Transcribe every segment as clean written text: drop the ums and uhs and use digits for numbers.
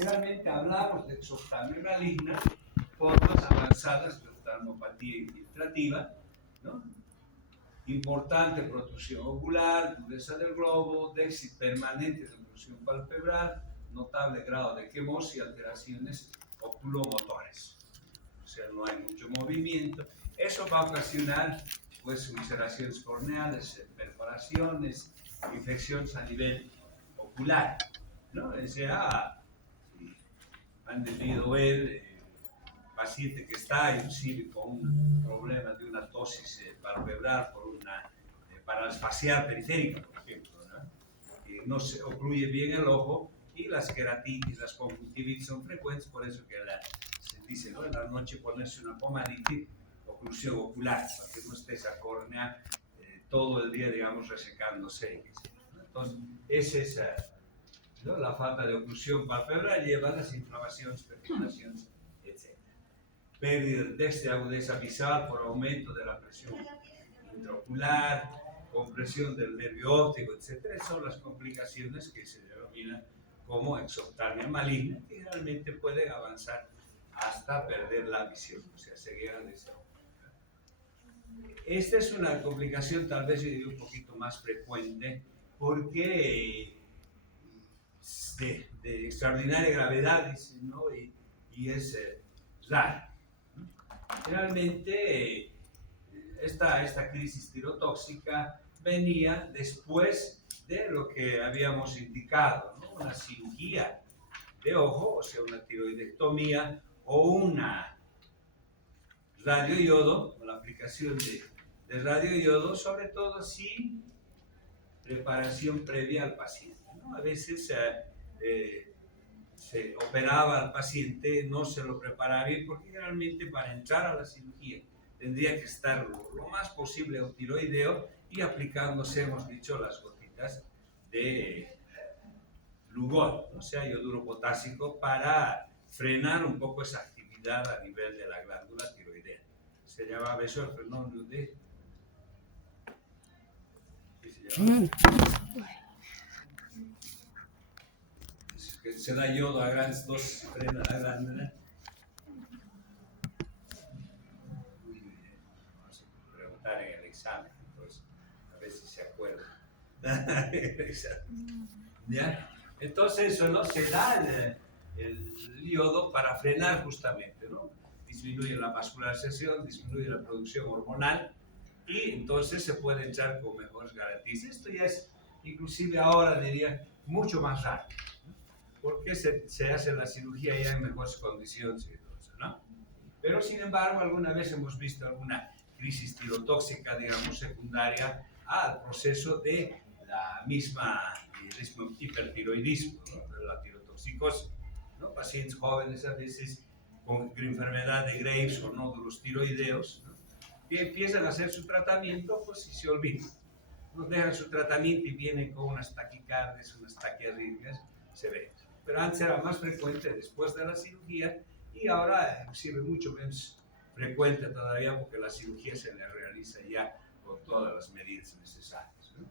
Realmente hablamos de exoftalmia maligna, formas avanzadas de oftalmopatía infiltrativa, ¿no? Importante protrusión ocular, dureza del globo, déficit permanente de oclusión palpebral, notable grado de quemosis y alteraciones oculomotores. O sea, no hay mucho movimiento. Eso va a ocasionar pues ulceraciones corneales, perforaciones, infecciones a nivel ocular, ¿no? O sea, han debido ver paciente que está inclusive con un problema de una tosis palpebral por una parálisis facial periférica, por ejemplo, ¿no? Que no se ocluye bien el ojo y las queratitis, las conjuntivitis son frecuentes, por eso que se dice, ¿no? En la noche ponerse una pomaditis, oclusión ocular, para que no esté esa córnea todo el día, digamos, resecándose. ¿No? Entonces, esa es ¿no? La falta de oclusión palpebral lleva a las inflamaciones, perforaciones, etc. Pérdida de agudeza visual por aumento de la presión intraocular, compresión del nervio óptico, etc. Son las complicaciones que se denominan como exoftalmia maligna, que generalmente pueden avanzar hasta perder la visión, o sea, ceguera de ese ojo. Esta es una complicación tal vez un poquito más frecuente porque de extraordinaria gravedad, ¿no? y es rara. Realmente esta crisis tirotóxica venía después de lo que habíamos indicado, ¿no? Una cirugía de ojo, o sea, una tiroidectomía o una radioiodo, o la aplicación de radioiodo, sobre todo sin preparación previa al paciente, ¿no? A veces se operaba al paciente, no se lo preparaba bien, porque generalmente para entrar a la cirugía tendría que estar lo más posible un tiroideo y aplicándose, hemos dicho, las gotitas de Lugol, o sea, yoduro potásico, para frenar un poco esa actividad a nivel de la glándula tiroidea. Se llamaba eso el fenómeno de... ¿Qué se llama? Que se da yodo a grandes dosis, frena la glándula. Vamos a preguntar en el examen, entonces, a ver si se acuerda. ¿Ya? Entonces, eso, ¿no? Se da el yodo para frenar justamente, ¿no? Disminuye la vascularización, disminuye la producción hormonal y entonces se puede entrar con mejores garantías. Esto ya es, inclusive ahora diría, mucho más raro, porque se hace la cirugía ya en mejores condiciones y todo eso, ¿no? Pero sin embargo, alguna vez hemos visto alguna crisis tirotóxica, digamos, secundaria al proceso de la misma hipertiroidismo, ¿no? De la tirotoxicosis, ¿no? Pacientes jóvenes a veces con enfermedad de Graves o nódulos tiroideos, ¿no? Que empiezan a hacer su tratamiento, pues y se olvidan. No dejan su tratamiento y vienen con unas taquicardias, unas taquiarritmias, se ve. Pero antes era más frecuente después de la cirugía y ahora inclusive mucho menos frecuente todavía porque la cirugía se le realiza ya con todas las medidas necesarias, ¿no?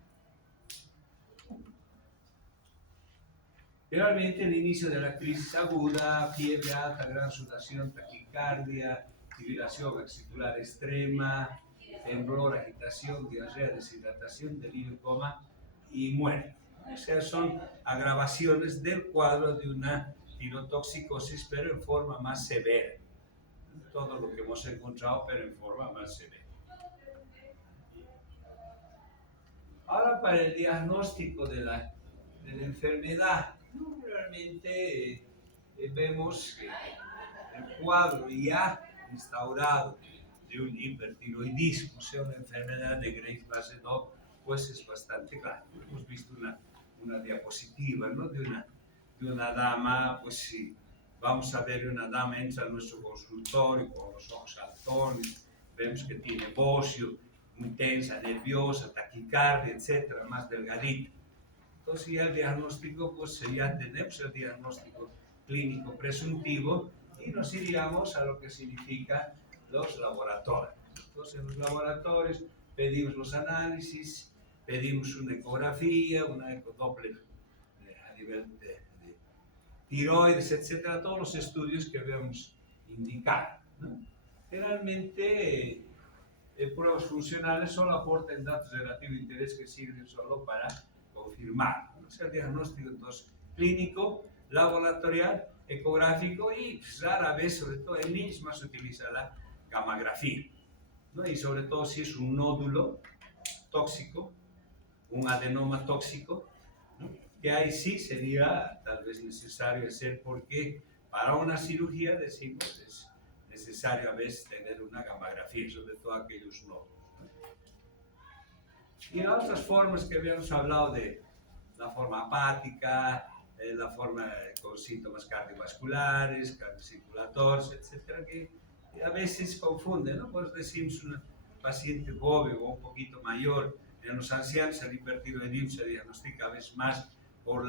Generalmente el inicio de la crisis aguda, fiebre alta, gran sudación, taquicardia, fibrilación axilar extrema, temblor, agitación, diarrea, deshidratación, delirio, coma y muerte. O sea, son agravaciones del cuadro de una tirotoxicosis, pero en forma más severa. Todo lo que hemos encontrado, pero en forma más severa. Ahora, para el diagnóstico de la enfermedad, realmente vemos que el cuadro ya instaurado de un hipertiroidismo, o sea, una enfermedad de Graves fase 2, pues es bastante claro. Hemos visto una diapositiva, ¿no? de una dama, pues sí, vamos a ver una dama entra a nuestro consultorio con los ojos saltones, vemos que tiene bocio, muy tensa, nerviosa, taquicardia, etcétera, más delgadita. Entonces ya el diagnóstico, pues ya tenemos el diagnóstico clínico presuntivo y nos iríamos a lo que significa los laboratorios. Entonces en los laboratorios pedimos los análisis, pedimos una ecografía, una ecodoppler a nivel tiroides, etcétera, todos los estudios que habíamos indicado, ¿no? Generalmente, pruebas funcionales solo aportan datos de relativo interés que sirven solo para confirmar, ¿no? O sea, el diagnóstico entonces clínico, laboratorial, ecográfico y pues, rara vez, sobre todo en niños, más se utiliza la gammagrafía, ¿no? Y sobre todo si es un nódulo tóxico, un adenoma tóxico, ¿no? Que ahí sí sería tal vez necesario hacer, porque para una cirugía, decimos, es necesario a veces tener una gammagrafía, sobre todo aquellos nódulos, ¿no? Y en otras formas que habíamos hablado de la forma apática, la forma con síntomas cardiovasculares, cardiocirculatorios, etcétera, que a veces confunden, ¿no? Pues decimos un paciente joven o un poquito mayor. En los ancianos el hipertiroidismo se diagnostica a veces más por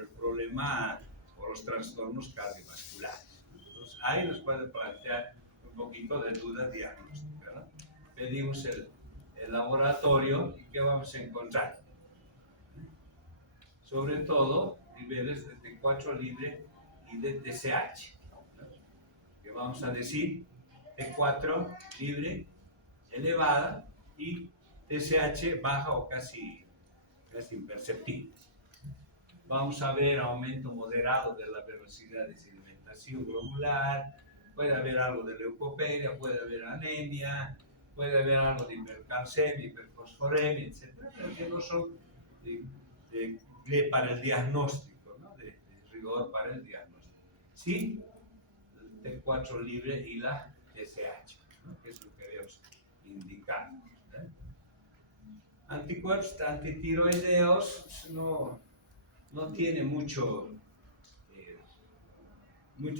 el problema, por los trastornos cardiovasculares. Entonces ahí nos puede plantear un poquito de duda diagnóstica, ¿no? Pedimos el laboratorio y ¿qué vamos a encontrar? Sobre todo niveles de T4 libre y de TSH, ¿no? Que vamos a decir T4 libre elevada y TSH baja o casi imperceptible. Vamos a ver aumento moderado de la velocidad de sedimentación globular, puede haber algo de leucopenia, puede haber anemia, puede haber algo de hipercalcemia, hiperfosforemia, etc., pero que no son para el diagnóstico, ¿no? de rigor para el diagnóstico. Sí, el T4 libre y la TSH, ¿no? Que es lo que habíamos indicado, ¿eh? Anticuerpos antitiroideos no tiene mucha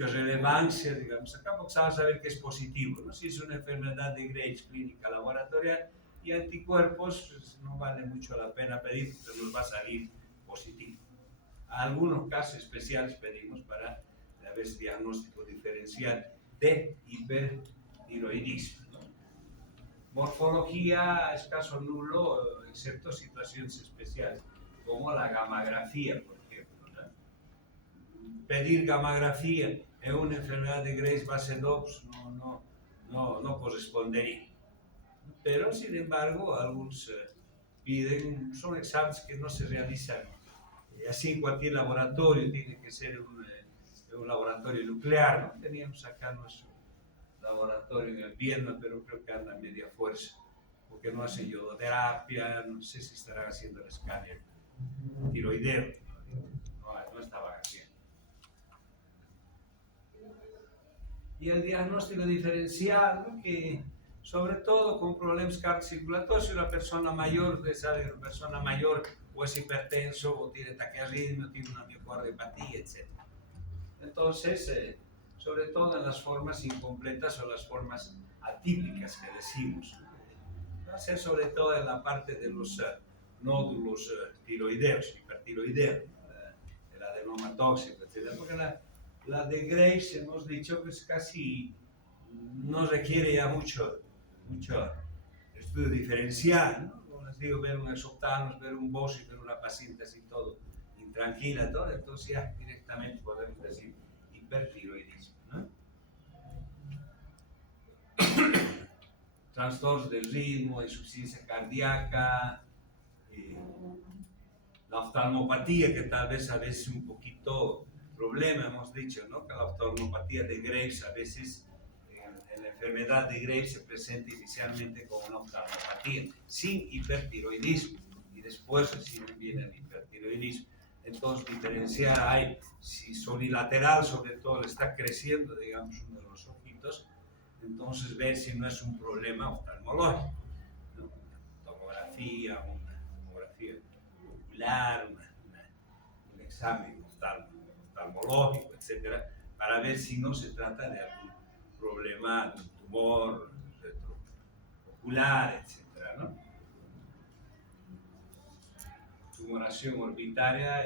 relevancia, digamos, acá porque vamos a ver que es positivo, ¿no? Si es una enfermedad de Graves clínica laboratorial y anticuerpos, pues no vale mucho la pena pedir, porque nos va a salir positivo. A algunos casos especiales pedimos para ver si diagnóstico diferencial de hipertiroidismo, ¿no? Morfología escaso nulo, excepto situaciones especiales, como la gammagrafía, por ejemplo, ¿no? Pedir gammagrafía en una enfermedad de Graves base 2 no correspondería. Pero, sin embargo, algunos piden, son exámenes que no se realizan así en cualquier laboratorio, tiene que ser un laboratorio nuclear, ¿no? Teníamos acá nuestro laboratorio en el Viena, pero creo que anda a media fuerza, porque no hacen iodoterapia, no sé si estarán haciendo el escáner tiroideo, no estaban haciendo. Y el diagnóstico diferencial, ¿no? Que sobre todo con problemas cardiocirculatorios, si una persona mayor, una persona mayor o es hipertenso, o tiene taquiarritmia, o tiene una miocardiopatía, etc. Entonces, sobre todo en las formas incompletas o las formas atípicas que decimos, va a ser sobre todo en la parte de los nódulos tiroideos, hipertiroideos, el adenoma tóxico, etc. Porque la de Graves hemos dicho que es casi no requiere ya mucho estudio diferencial, ¿no? Como les digo, ver un exoptanos, ver un Boschi, ver una paciente así todo intranquila, todo, entonces ya directamente podemos decir hipertiroidismo, ¿no? Trastornos del ritmo, insuficiencia cardíaca, la oftalmopatía, que tal vez a veces un poquito problema, hemos dicho, ¿no? Que la oftalmopatía de Graves a veces en la enfermedad de Graves se presenta inicialmente como una oftalmopatía sin hipertiroidismo y después recién viene el hipertiroidismo. Entonces diferenciar hay, si solilateral sobre todo le está creciendo, digamos, uno de los ojitos, entonces ver si no es un problema oftalmológico, ¿no? Una tomografía, una tomografía ocular, un examen oftalmológico, etcétera, para ver si no se trata de algún problema de un tumor retroocular, etcétera, ¿no? Tumoración orbitaria,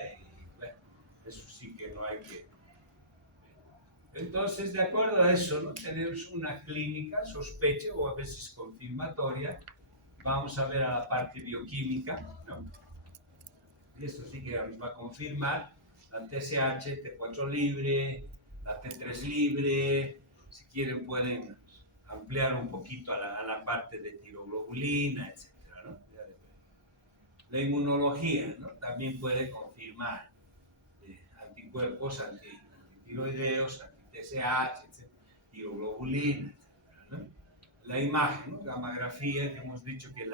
bueno, eso sí que no hay que. Entonces, de acuerdo a eso, ¿no? Tenemos una clínica, sospecha o a veces confirmatoria. Vamos a ver a la parte bioquímica, ¿no? Y esto sí que nos va a confirmar la TSH, T4 libre, la T3 libre. Si quieren pueden ampliar un poquito a la parte de tiroglobulina, etc. ¿no? La inmunología, ¿no? También puede confirmar anticuerpos antitiroideos, anti-TSH, etc., tiroglobulina, etc., ¿no? La imagen, ¿no? Gammagrafía, que hemos dicho que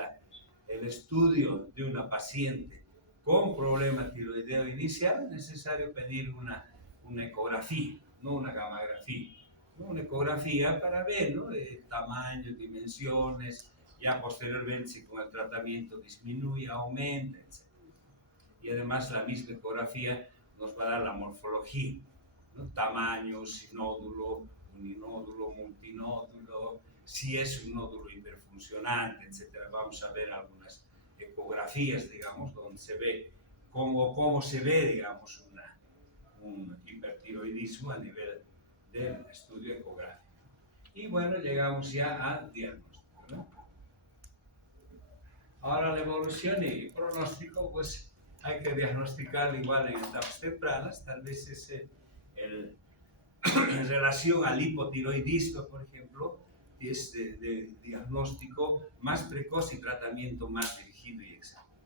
el estudio de una paciente con problema tiroideo inicial es necesario pedir una ecografía, no una gammagrafía. ¿No? Una ecografía para ver, ¿no? El tamaño, dimensiones, ya posteriormente si con el tratamiento disminuye, aumenta, etc. Y además la misma ecografía nos va a dar la morfología, ¿no? Tamaño, sinódulo, uninódulo, multinódulo, si es un nódulo hiperfuncionante, etc. Vamos a ver algunas ecografías, digamos, donde se ve cómo se ve, digamos, un hipertiroidismo a nivel del estudio ecográfico. Y bueno, llegamos ya al diagnóstico, ¿no? Ahora la evolución y pronóstico, pues hay que diagnosticar igual en etapas tempranas, tal vez en relación al hipotiroidismo, por ejemplo, es de diagnóstico más precoz y tratamiento más dirigido y exacto,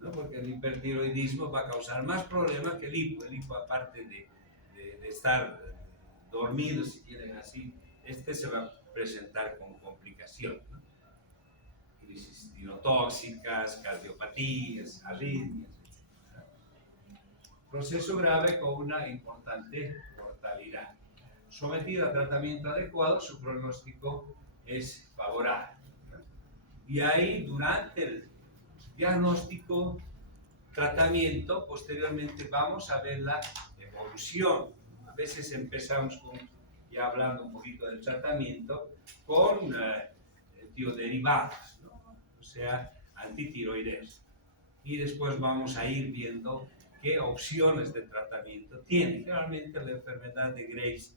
¿no? Porque el hipertiroidismo va a causar más problemas que el hipo aparte de estar dormido, si quieren así, se va a presentar con complicaciones, ¿no? Crisis tirotóxicas, cardiopatías, arritmias, etc. Proceso grave con una importante mortalidad. Sometido a tratamiento adecuado, su pronóstico es favorable. Y ahí, durante el diagnóstico, tratamiento, posteriormente vamos a ver la evolución. A veces empezamos ya hablando un poquito del tratamiento, con tiroderivados, ¿no? O sea, antitiroideos. Y después vamos a ir viendo qué opciones de tratamiento tiene. Generalmente la enfermedad de Graves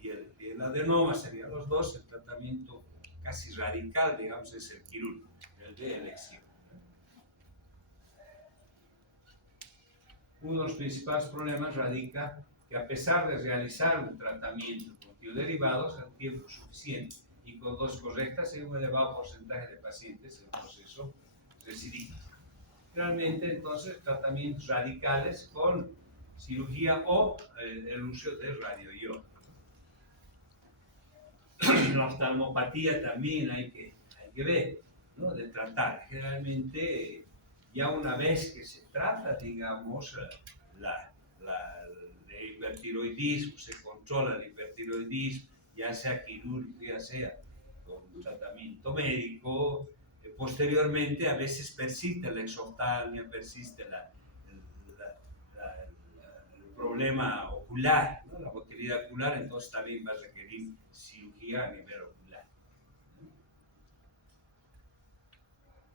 y el adenoma serían los dos. El tratamiento casi radical, digamos, es el quirúrgico, el de elección. Uno de los principales problemas radica que a pesar de realizar un tratamiento con tiroderivados en tiempo suficiente y con dosis correctas, hay un elevado porcentaje de pacientes en proceso recidivo. Realmente, entonces, tratamientos radicales con cirugía o el uso de radioiodo. La oftalmopatía también hay que ver, ¿no? De tratar. Generalmente, ya una vez que se trata, digamos, el hipertiroidismo, se controla el hipertiroidismo, ya sea quirúrgico, ya sea con tratamiento médico, posteriormente a veces persiste la exoftalmia, persiste el problema ocular, ¿no? La motilidad ocular, entonces también va a requerir cirugía a nivel ocular.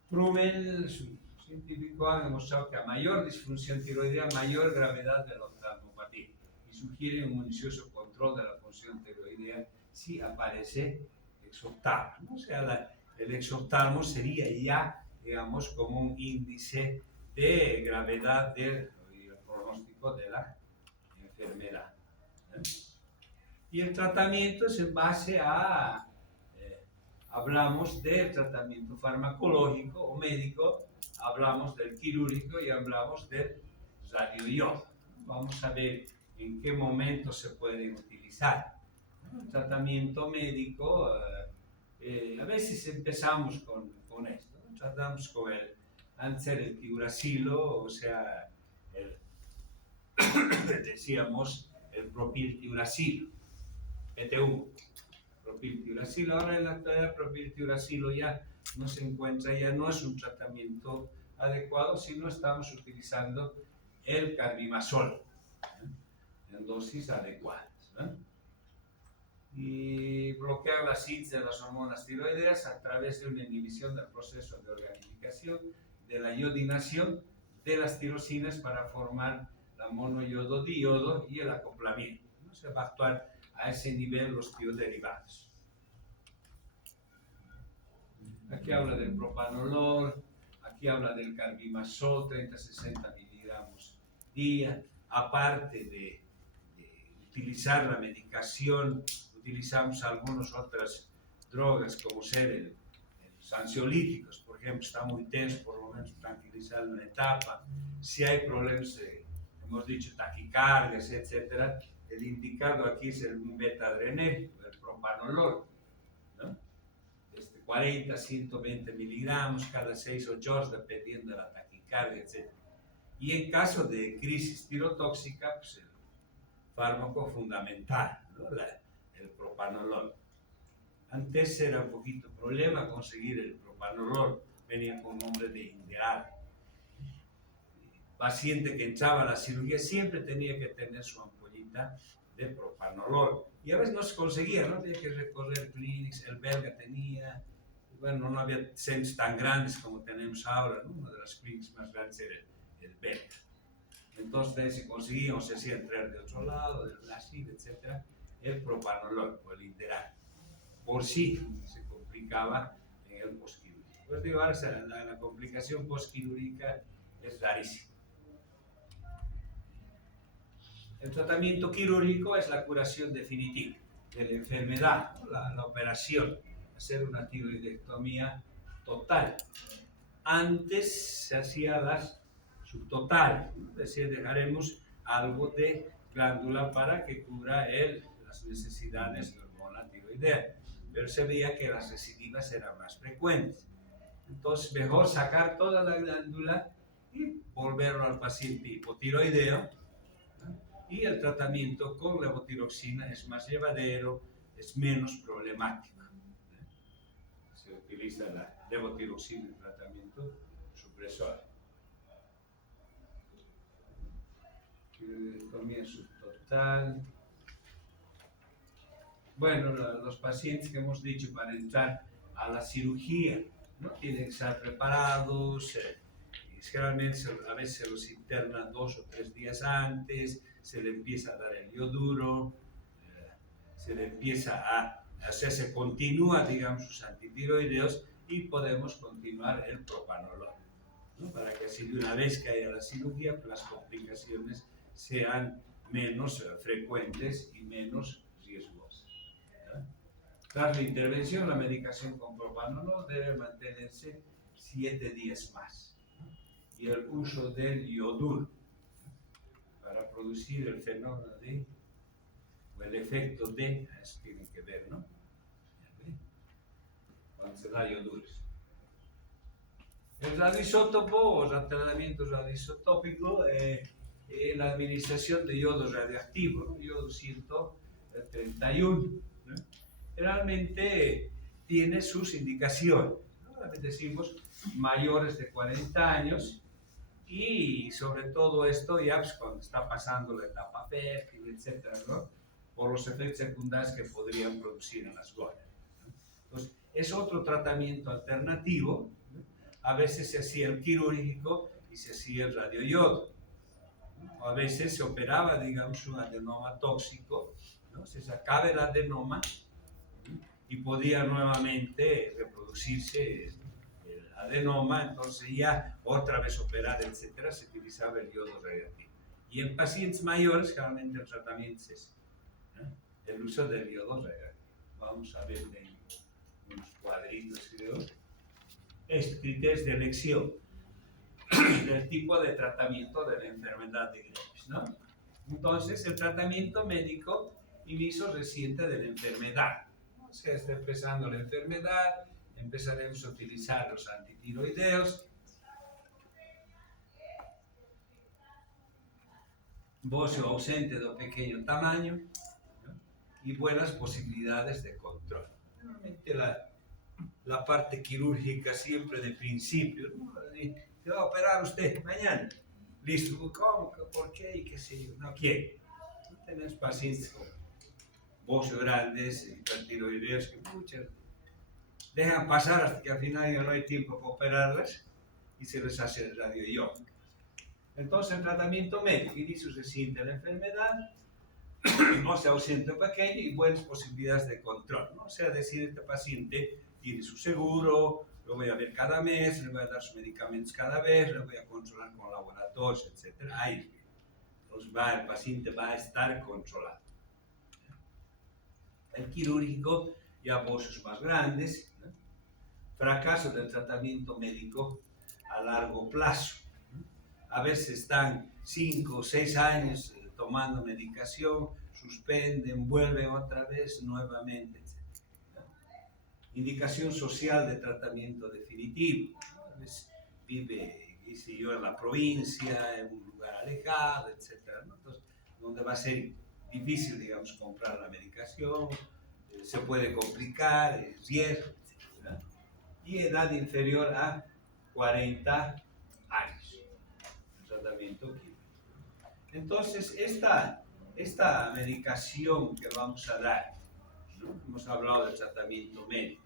Trumel, su científico, ha demostrado que a mayor disfunción tiroidea, mayor gravedad de la oftalmopatía, y sugiere un minucioso control de la función tiroidea si aparece exoftalmo, ¿no? O sea, el exoftalmo sería ya, digamos, como un índice de gravedad del pronóstico de la enfermedad, ¿no? Y el tratamiento es en base a, hablamos del tratamiento farmacológico o médico, hablamos del quirúrgico y hablamos del radioiodo. Vamos a ver en qué momento se pueden utilizar. El tratamiento médico, a veces empezamos con esto, ¿no? Tratamos con antes el tiuracilo, o sea, decíamos el propiltiuracilo, PTU, propiltiuracilo. Ahora en la actualidad propiltiuracilo ya no se encuentra, ya no es un tratamiento adecuado, sino estamos utilizando el carbimazol, ¿eh? En dosis adecuadas, ¿eh? Y bloquear la síntesis de las hormonas tiroideas a través de una inhibición del proceso de organificación de la iodinación de las tirosinas para formar la monoyodo-diodo y el acoplamiento, ¿no? Se va a actuar a ese nivel los tiroderivados. Aquí habla del propanolol, aquí habla del carbimazol, 30-60 miligramos día, aparte de utilizar la medicación, utilizamos algunas otras drogas como ser los ansiolíticos, por ejemplo, está muy tenso, por lo menos tranquilizar una etapa. Si hay problemas, hemos dicho taquicardias, etc., el indicado aquí es el beta-adrenérgico, el propanolol, ¿no? 40 a 120 miligramos cada 6-8 horas, dependiendo de la taquicardia, etc. Y en caso de crisis tirotóxica, pues el fármaco fundamental, ¿no? El propanolol. Antes era un poquito problema conseguir el propanolol, venía con nombre de Inderal. El paciente que entraba a la cirugía siempre tenía que tener su ampollita de propanolol. Y a veces no se conseguía, ¿no? Tenía que recorrer clínicas, el belga tenía, bueno, no había centros tan grandes como tenemos ahora, ¿no? Una de las clínicas más grandes era el belga. Entonces se conseguía o se hacía entrar de otro lado, del Brasil, etc., el propanolol o el Inderal. Por sí se complicaba en el postquirúrgico. Pues digo, ahora la complicación postquirúrgica es rarísima. El tratamiento quirúrgico es la curación definitiva de la enfermedad, ¿no? La operación, hacer una tiroidectomía total. Antes se hacía las subtotales, ¿no? Es decir, dejaremos algo de glándula para que cubra las necesidades de hormona tiroidea, pero se veía que las recidivas eran más frecuentes. Entonces, mejor sacar toda la glándula y volverlo al paciente hipotiroideo, ¿no? Y el tratamiento con levotiroxina es más llevadero, es menos problemático. Se utiliza la levotiroxina en tratamiento supresor. Tiroidectomía subtotal. Bueno, los pacientes que hemos dicho para entrar a la cirugía, ¿no? Tienen que estar preparados. Generalmente a veces se los internan 2 o 3 días antes, se le empieza a dar el ioduro, se le empieza o sea, se continúa, digamos, sus antitiroideos y podemos continuar el propanolol, ¿no? Para que así de una vez que haya la cirugía, pues las complicaciones sean menos frecuentes y menos riesgosas, ¿no? Tras la intervención, la medicación con propanolol debe mantenerse 7 días más. Y el uso del iodur para producir el fenómeno o el efecto eso tiene que ver, ¿no? Cuando se da iodures. El radioisótopo o el tratamiento radioisotópico, la administración de yodo radioactivo, ¿no? Yodo 131, ¿no? Realmente tiene sus indicaciones, ¿no? Decimos mayores de 40 años. Y sobre todo esto ya pues, cuando está pasando la etapa fértil, etcétera, ¿no? Por los efectos secundarios que podrían producir en las glándulas, ¿no? Entonces, es otro tratamiento alternativo, ¿no? A veces se hacía el quirúrgico y se hacía el radioiodo, ¿no? A veces se operaba, digamos, un adenoma tóxico, ¿no? Se sacaba el adenoma, ¿no? Y podía nuevamente reproducirse adenoma, entonces ya otra vez operar, etcétera, se utilizaba el yodo radioactivo. Y en pacientes mayores, generalmente el tratamiento es ese, ¿no? El uso del yodo radioactivo. Vamos a ver en unos cuadritos, creo. Criterios de elección del tipo de tratamiento de la enfermedad de Graves, ¿no? Entonces, el tratamiento médico, inicio reciente de la enfermedad. O sea, está empezando la enfermedad, empezaremos a utilizar los antitiroideos, bocio ausente de pequeño tamaño, ¿no? Y buenas posibilidades de control. Normalmente la parte quirúrgica siempre de principio, ¿no? Se va a operar usted mañana. Listo, ¿cómo? ¿Por qué? Y qué sé yo, no quiere. Tenemos pacientes con bocio grandes, hipertiroideos que muchas dejan pasar hasta que al final ya no hay tiempo para operarlas y se les hace el radioiodo. Entonces el tratamiento médico inicio reciente de la enfermedad, no se ausente pequeño y buenas posibilidades de control, ¿no? O sea, decir, este paciente tiene su seguro, lo voy a ver cada mes, le voy a dar sus medicamentos cada vez, le voy a controlar con laboratorios, etc. Ahí pues el paciente va a estar controlado. El quirúrgico, ya bocios más grandes, ¿no? Fracaso del tratamiento médico a largo plazo. A veces están 5 o 6 años tomando medicación, suspenden, vuelven otra vez nuevamente, etc. Indicación social de tratamiento definitivo. A veces vive, qué sé yo, en la provincia, en un lugar alejado, etc. Entonces, donde va a ser difícil, digamos, comprar la medicación, se puede complicar, es riesgo, etc. Y edad inferior a 40 años. El tratamiento químico. Entonces, esta medicación que vamos a dar, ¿no? Hemos hablado del tratamiento médico,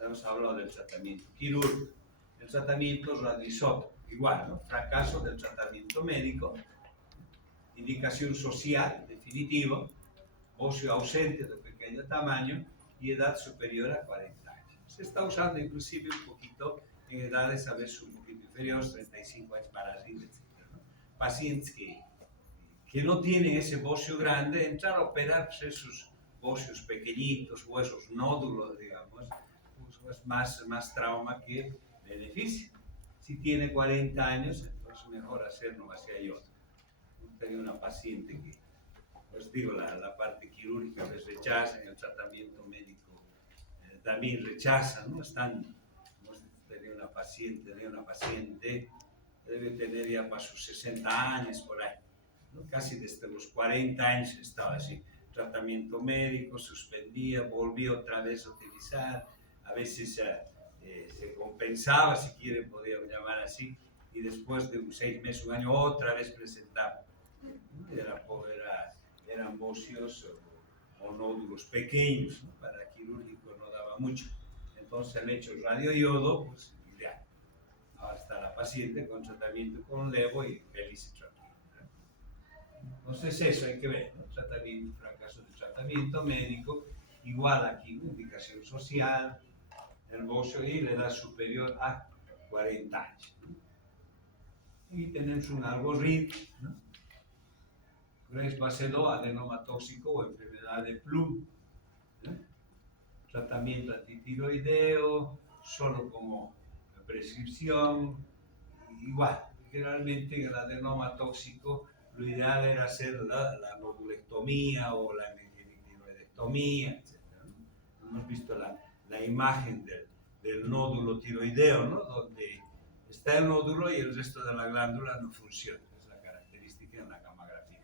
hemos hablado del tratamiento quirúrgico, el tratamiento radioisótopo, igual, ¿no? Fracaso del tratamiento médico, indicación social definitiva, óseo ausente de pequeño tamaño y edad superior a 40 años. Se está usando inclusive un poquito en edades a veces un poquito inferiores, 35 años para arriba, etc. ¿No? Pacientes que no tienen ese bocio grande, entrar a operar pues, esos bocios pequeñitos o esos nódulos, digamos, pues es más trauma que beneficio. Si tiene 40 años, entonces mejor hacerlo hacia yo. Tenía una paciente que, pues digo, la parte quirúrgica les rechazan, el tratamiento médico también rechazan, ¿no? Tenía una paciente, debe tener ya para sus 60 años por ahí, ¿no? Casi desde los 40 años estaba así, tratamiento médico, suspendía, volvía otra vez a utilizar, a veces se compensaba, si quieren podríamos llamar así, y después de 6 meses, un año, otra vez presentaba. Eran bocios o nódulos pequeños, ¿no? Para quirúrgico no daba mucho. Entonces el hecho radioiodo, pues ideal. Ahora está la paciente con tratamiento con levo y feliz tranquila. Entonces eso hay que ver, ¿no? Tratamiento, fracaso de tratamiento médico, igual aquí, ¿no? Indicación social, el bocio y la edad superior a 40 años. ¿No? Y tenemos un algoritmo, ¿no? Graves base 2, adenoma tóxico o enfermedad de Plum. Tratamiento antitiroideo, solo como prescripción, igual. Generalmente en el adenoma tóxico lo ideal era hacer la nodulectomía o la tiroidectomía, etc. ¿No? Hemos visto la imagen del nódulo tiroideo, ¿no? Donde está el nódulo y el resto de la glándula no funciona. Es la característica en la gamografía.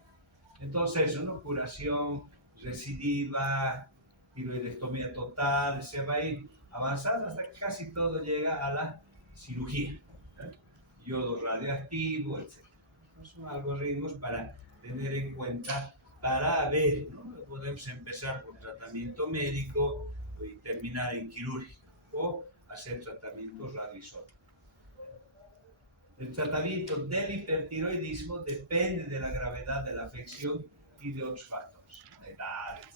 Entonces, una curación recidiva, tiroidectomía total, se va a ir avanzando hasta que casi todo llega a la cirugía, ¿eh? Yodo radioactivo, etc. Son algoritmos para tener en cuenta, para ver, ¿no? Podemos empezar por tratamiento médico y terminar en quirúrgico o hacer tratamientos radioisótopos. El tratamiento del hipertiroidismo depende de la gravedad de la afección y de otros factores, edad, etc.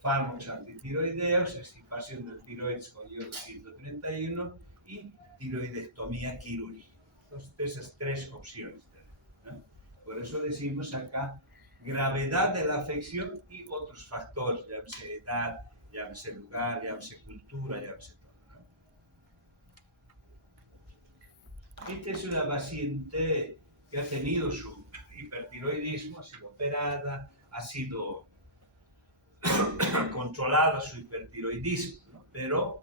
Fármacos antitiroideos, extirpación del tiroides con yodo 131 y tiroidectomía quirúrgica. Entonces, esas 3 opciones. ¿No? Por eso decimos acá gravedad de la afección y otros factores, llámese edad, llámese lugar, llámese cultura, llámese todo. Esta es una paciente que ha tenido su hipertiroidismo, ha sido operada, ha sido controlada su hipertiroidismo, ¿no? Pero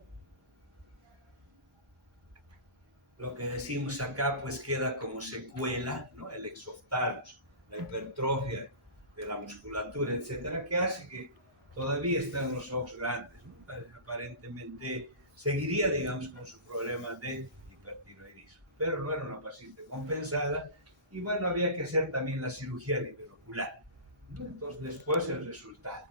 lo que decimos acá pues queda como secuela, ¿no? El exoftálmos, la hipertrofia de la musculatura, etcétera, que hace que todavía están los ojos grandes, ¿no? Aparentemente seguiría, digamos, con su problema de hipertiroidismo, pero no era una paciente compensada y bueno, había que hacer también la cirugía a nivel ocular, ¿no? Entonces después el resultado,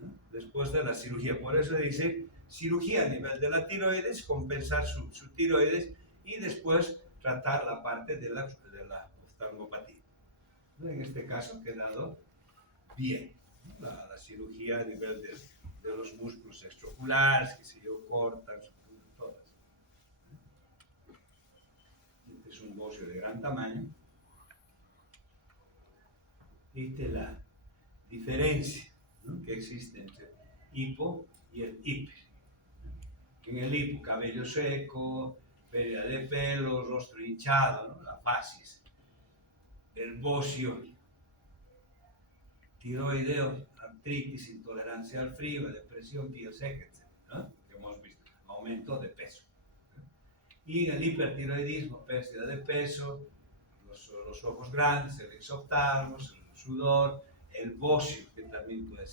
¿no? Después de la cirugía, por eso dice cirugía a nivel de la tiroides, compensar su tiroides y después tratar la parte de la oftalmopatía. En este caso ha quedado bien, ¿no? La cirugía a nivel de los músculos extraoculares, que se yo, cortan, todas. Este es un bocio de gran tamaño. Viste la diferencia, ¿no?, que existe entre hipo y el hiper. En el hipo, cabello seco, pérdida de pelo, rostro hinchado, ¿no?, la facies. El bocio, tiroideo, artritis, intolerancia al frío, depresión, piel seca, etc., ¿no?, que hemos visto, aumento de peso. Y en el hipertiroidismo, pérdida de peso, los ojos grandes, el exoptalmos, el sudor, el bocio, que también puede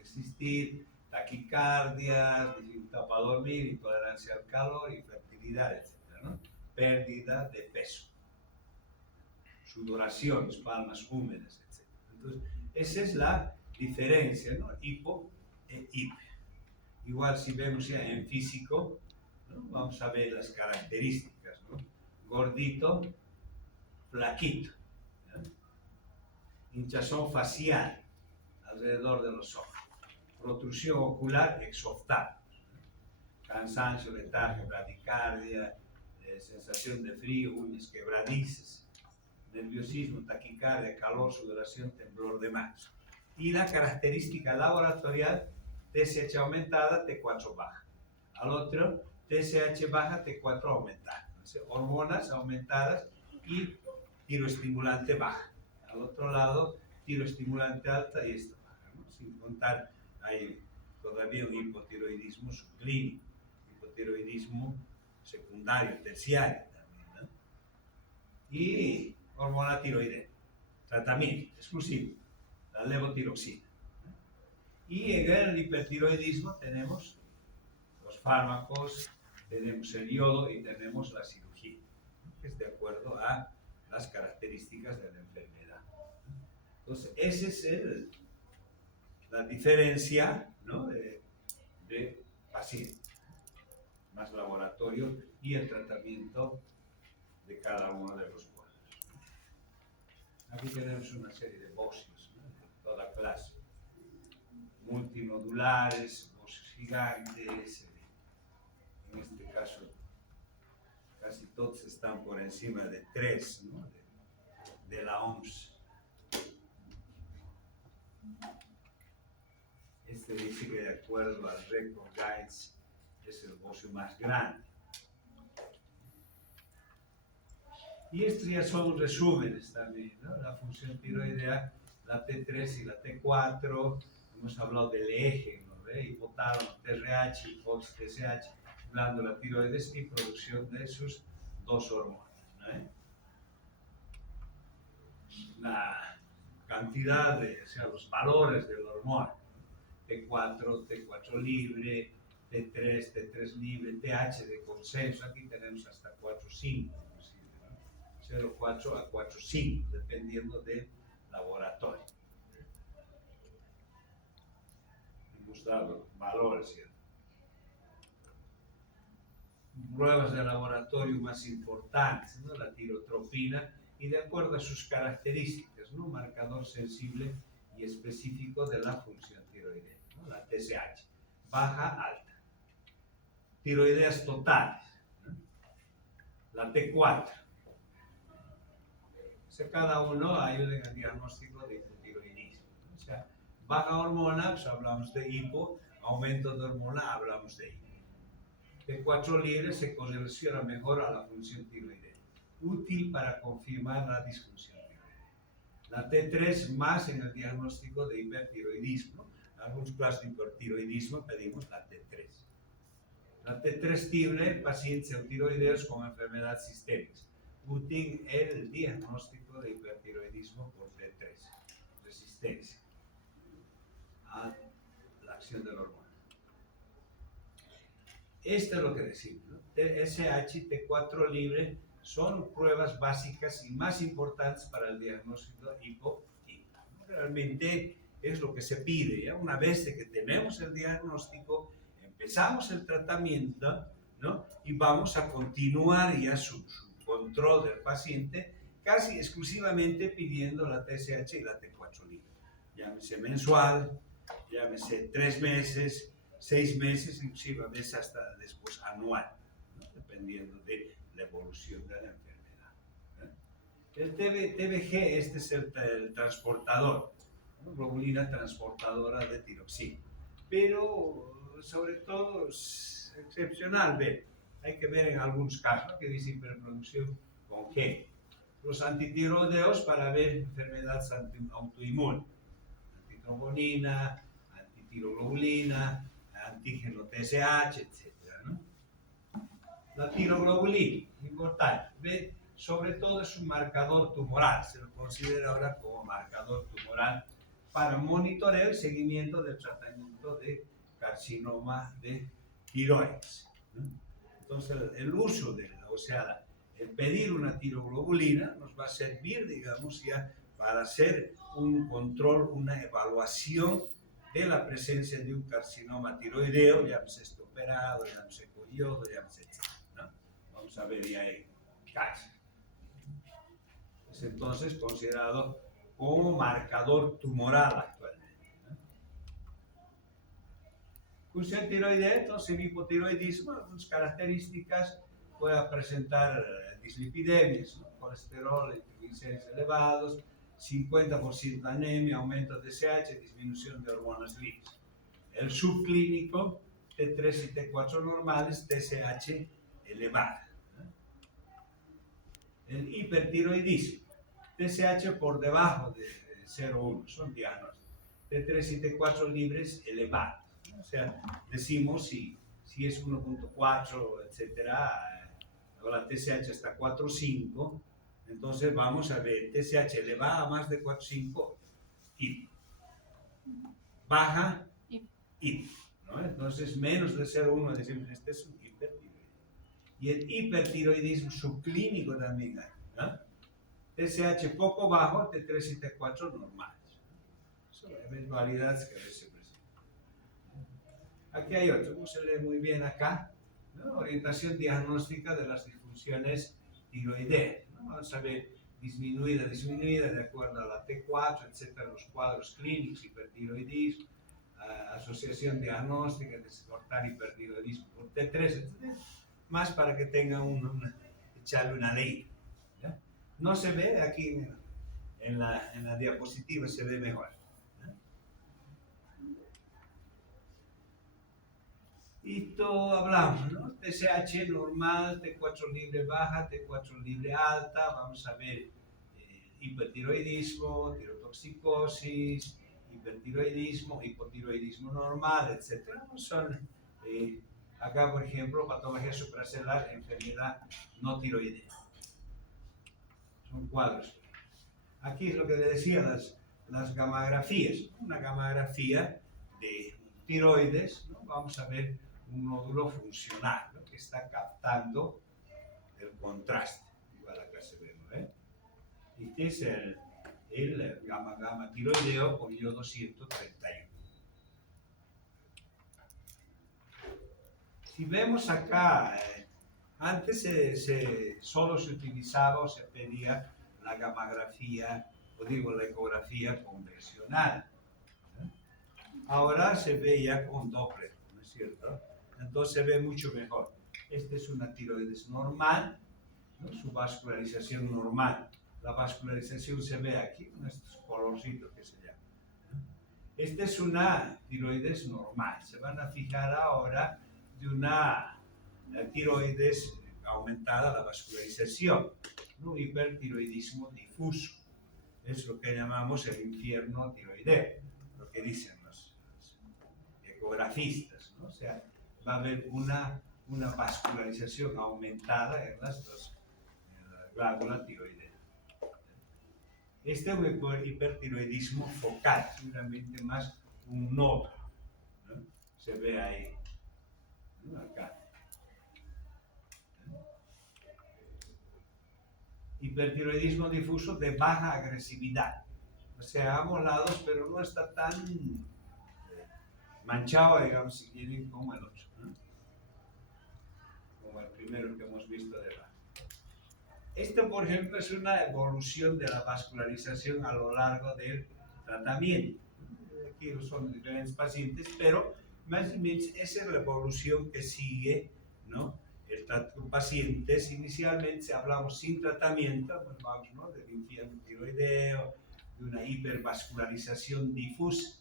existir, taquicardia, dificultad para dormir, intolerancia al calor, infertilidad, etc., ¿no? Pérdida de peso, sudoraciones, palmas húmedas, etc. Entonces, esa es la diferencia, ¿no?, hipo e hiper. Igual si vemos ya en físico, ¿no?, vamos a ver las características, ¿no? Gordito, flaquito, ¿no?, hinchazón facial alrededor de los ojos, protrusión ocular, exoftalmos, ¿no?, cansancio, letargia, bradicardia, sensación de frío, uñas quebradizas, nerviosismo, taquicardia, calor, sudoración, temblor de manos. Y la característica laboratorial, TSH aumentada, T4 baja. Al otro, TSH baja, T4 aumentada. Entonces, hormonas aumentadas y tiroestimulante baja. Al otro lado, tiroestimulante alta y esta baja, ¿no? Sin contar, hay todavía un hipotiroidismo subclínico, hipotiroidismo secundario, terciario también, ¿no? Y hormona tiroidea, tratamiento exclusivo, la levotiroxina. Y en el hipertiroidismo tenemos los fármacos, tenemos el yodo y tenemos la cirugía, que es de acuerdo a las características de la enfermedad. Entonces, esa es la diferencia, ¿no?, de paciente, más laboratorio y el tratamiento de cada uno de los cuadros. Aquí tenemos una serie de bocios, ¿no?, de toda clase, multinodulares, bocios gigantes, en este caso casi todos están por encima de 3, ¿no?, de la OMS. Este dice que de acuerdo al Record Guides es el bocio más grande. Y estos ya son resúmenes también, ¿no? La función tiroidea, la T3 y la T4, hemos hablado del eje, ¿no?, hipotálamo, TRH, hipófisis, TSH, glándula tiroides y producción de sus dos hormonas, ¿no? La cantidad o sea, los valores de la hormona, T4, T4 libre, T3, T3 libre, TH de consenso, aquí tenemos hasta 4,5, ¿no?, 0,4 a 4,5, dependiendo del laboratorio. Hemos dado valores, ¿cierto? Pruebas de laboratorio más importantes, ¿no?, la tirotropina, y de acuerdo a sus características, ¿no?, marcador sensible y específico de la función tiroidea, ¿no?, la TSH, baja, alta. Tiroideas totales, ¿no?, la T4. O sea, cada uno ayuda en el diagnóstico de hipotiroidismo. O sea, baja hormona, pues hablamos de hipo, aumento de hormona, hablamos de hipo. T4 libre se correlaciona mejor a la función tiroidea, útil para confirmar la disfunción tiroidea. La T3 más en el diagnóstico de hipertiroidismo. En algunos casos de hipertiroidismo pedimos la T3. La T3 libre, pacientes eutiroideos con enfermedad sistémica, útil el diagnóstico de hipertiroidismo por T3, resistencia a la acción de la hormona. Esto es lo que decimos, ¿no? TSH, T4 libre son pruebas básicas y más importantes para el diagnóstico de hipo. Realmente es lo que se pide, ¿ya? Una vez que tenemos el diagnóstico, empezamos el tratamiento, ¿no?, y vamos a continuar ya su control del paciente casi exclusivamente pidiendo la TSH y la T4 libre. Llámese mensual, llámese 3 meses, 6 meses, inclusive a veces hasta después anual, ¿no?, dependiendo de la evolución de la enfermedad, ¿no? El TBG, este es el transportador, ¿no? Globulina transportadora de tiroxina. Pero, sobre todo, es excepcional ver. Hay que ver en algunos casos, ¿no?, que dice hiperproducción con G. Los antitiroideos para ver enfermedades autoinmunes. Antitrombonina, antitiroglobulina, antígeno TSH, etc., ¿no? La tiroglobulina, importante. ¿Ve? Sobre todo es un marcador tumoral, se lo considera ahora como marcador tumoral para monitoreo y seguimiento del tratamiento de carcinoma de tiroides, ¿no? Entonces, el uso o sea, el pedir una tiroglobulina nos va a servir, digamos, ya para hacer un control, una evaluación de la presencia de un carcinoma tiroideo, llámese operado, llámese con yodo, llámese, etc., ¿no? Vamos a ver ya ahí. Es entonces considerado como marcador tumoral actualmente, ¿no? Función tiroidea, entonces el hipotiroidismo, algunas características, puede presentar dislipidemias, ¿no?, colesterol y triglicéridos elevados, 50% anemia, aumento de TSH, disminución de hormonas libres. El subclínico, T3 y T4 normales, TSH elevada. El hipertiroidismo, TSH por debajo de 0,1, son diagnósticos. T3 y T4 libres elevados. O sea, decimos si es 1.4, etcétera, ahora TSH está 4,5, entonces vamos a ver, TSH elevada a más de 4,5, y baja, y, ¿no? Entonces menos de 0,1 decimos, este es un hipertiroidismo. Y el hipertiroidismo subclínico también hay, ¿no? TSH poco bajo, T3 y T4 normales. Son eventualidades que a veces se presentan. Aquí hay otro, como se lee muy bien acá, ¿no? Orientación diagnóstica de las disfunciones tiroideas, ¿no? Vamos a ver disminuida, de acuerdo a la T4, etcétera, los cuadros clínicos, hipertiroidismo, asociación diagnóstica, descartar hipertiroidismo por T3, etcétera, más para que tengan echarle una ley. ¿Ya? No se ve aquí en la diapositiva, se ve mejor. Y todo hablamos, ¿no? TSH normal, T4 libre baja, T4 libre alta, vamos a ver hipertiroidismo, tirotoxicosis, hipertiroidismo, hipotiroidismo normal, etc. Son, acá por ejemplo, patología supracelular, enfermedad no tiroidea. Son cuadros. Aquí es lo que le decía, las gamografías. Una gamografía de tiroides, ¿no? Vamos a ver un nódulo funcional, ¿no?, que está captando el contraste. Igual acá se ve, ¿no? Este es el gamma tiroideo con yodo 131. Si vemos acá, antes solo se utilizaba o se pedía la gamografía, o digo la ecografía convencional. Ahora se ve ya con Doppler, ¿no es cierto? Entonces se ve mucho mejor. Esta es una tiroides normal, ¿no?, su vascularización normal. La vascularización se ve aquí, con estos colorcitos que se llaman. Esta es una tiroides normal. Se van a fijar ahora de una tiroides aumentada la vascularización, ¿no?, hipertiroidismo difuso. Es lo que llamamos el infierno tiroideo, lo que dicen los ecografistas, ¿no? O sea, va a haber una vascularización aumentada en la glándula tiroidea. Este es un hipertiroidismo focal, seguramente más un nódulo, ¿no? Se ve ahí, ¿no?, acá. Hipertiroidismo difuso de baja agresividad. O sea, amolados, pero no está tan manchado, digamos, si quieren, como el otro, ¿no?, como el primero que hemos visto de abajo. Esto, por ejemplo, es una evolución de la vascularización a lo largo del tratamiento. Aquí son diferentes pacientes, pero más o menos esa es la evolución que sigue, ¿no?, pacientes inicialmente hablamos sin tratamiento, pues vamos, ¿no?, del infierno tiroideo, de una hipervascularización difusa.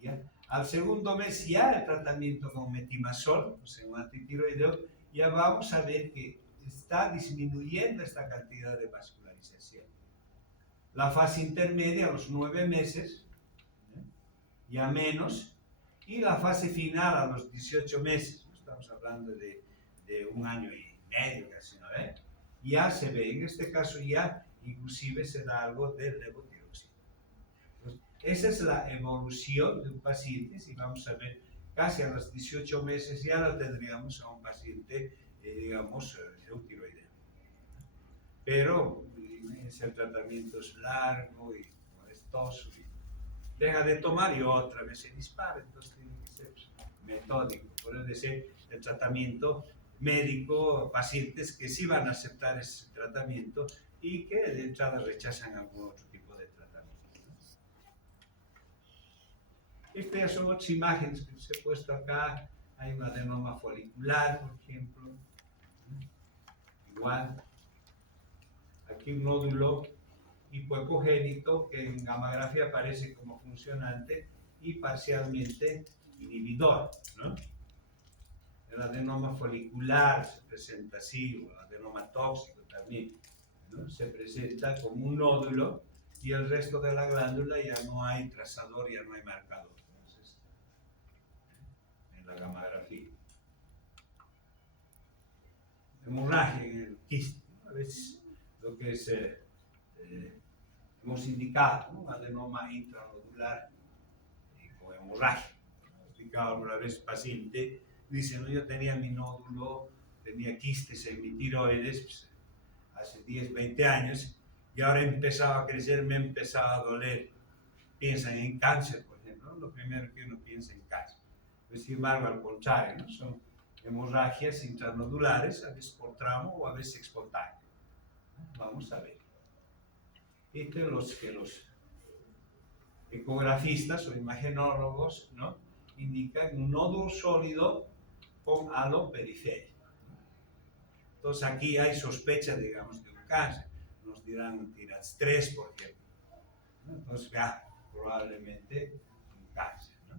¿Ya? Al segundo mes ya el tratamiento con metimazol, o sea, un antitiroideo, ya vamos a ver que está disminuyendo esta cantidad de vascularización. La fase intermedia a los 9 meses, ya menos, y la fase final a los 18 meses, estamos hablando de 1 año y medio casi, ¿no? Ya se ve, en este caso ya inclusive se da algo de levotiroxina. Entonces, esa es la evolución de un paciente. Si vamos a ver, casi a los 18 meses ya lo tendríamos a un paciente, digamos, eutiroideo. Pero ese tratamiento es largo y molestoso, y deja de tomar y otra vez se dispara, entonces tiene que ser metódico. Puede ser el tratamiento médico, pacientes que sí van a aceptar ese tratamiento y que de entrada rechazan algún otro tipo de tratamiento. Estas son otras imágenes que os he puesto acá. Hay un adenoma folicular, por ejemplo. Igual. Aquí un nódulo hipoecogénito que en gammagrafía aparece como funcionante y parcialmente inhibidor, ¿no? El adenoma folicular se presenta así, o el adenoma tóxico también, ¿no? Se presenta como un nódulo y el resto de la glándula ya no hay trazador, ya no hay marcador. Entonces, en la gammagrafía. Hemorragia en el quiste, ¿no? A veces lo que es, hemos indicado, ¿no?, un adenoma intranodular con hemorragia. Hemos indicado alguna vez paciente, dice, no, yo tenía mi nódulo, tenía quistes en mi tiroides, pues, hace 10, 20 años, y ahora empezaba a crecer, me empezaba a doler. Piensan en cáncer, por ejemplo, ¿no? Lo primero que uno piensa en cáncer. Pues, sin embargo, al contrario, ¿no? Son hemorragias intranodulares, a veces por trauma o a veces espontáneo. Vamos a ver. Los ecografistas o imagenólogos, ¿no?, indican un nódulo sólido con halo periférico. Entonces aquí hay sospecha, digamos, de un cáncer. Nos dirán un TIRADS 3, por ejemplo, ¿no? Entonces, probablemente un cáncer, ¿no?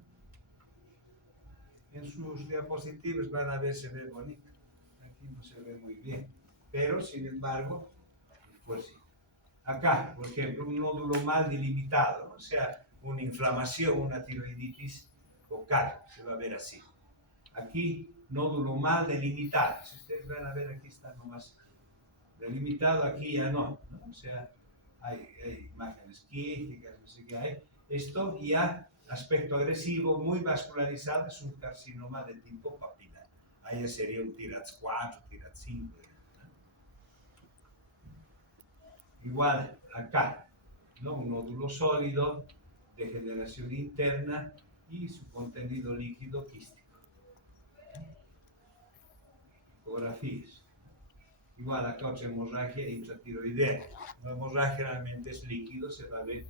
En sus diapositivas van a ver, se ve bonito. Aquí no se ve muy bien, pero sin embargo, pues sí. Acá, por ejemplo, un nódulo mal delimitado, ¿no? O sea, una inflamación, una tiroiditis focal, se va a ver así. Aquí, nódulo mal delimitado. Si ustedes van a ver, aquí está nomás delimitado, aquí ya no, ¿no? O sea, hay imágenes quísticas, no sé qué hay. Esto ya, aspecto agresivo, muy vascularizado, es un carcinoma de tipo papilar. Ahí ya sería un TIRADS 4, TIRADS 5. Igual acá, ¿no?, un nódulo sólido, degeneración interna y su contenido líquido quístico. Ecografías. Igual acá otra hemorragia intratiroidea. La hemorragia realmente es líquido, se va a ver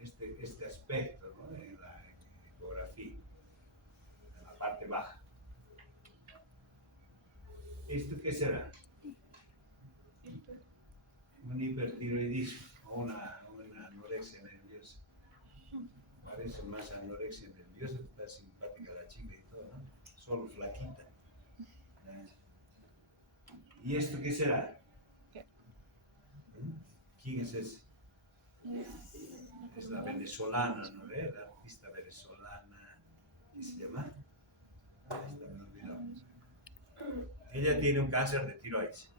este aspecto, ¿no?, en la ecografía, en la parte baja. ¿Esto qué será? Un hipertiroidismo o una anorexia nerviosa. Parece más anorexia nerviosa, está simpática la chica y todo, ¿no? Solo flaquita. ¿Y esto qué será? ¿Quién es ese? Es la venezolana, ¿no ve? La artista venezolana. ¿Qué se llama? Esta me olvidó. Ella tiene un cáncer de tiroides,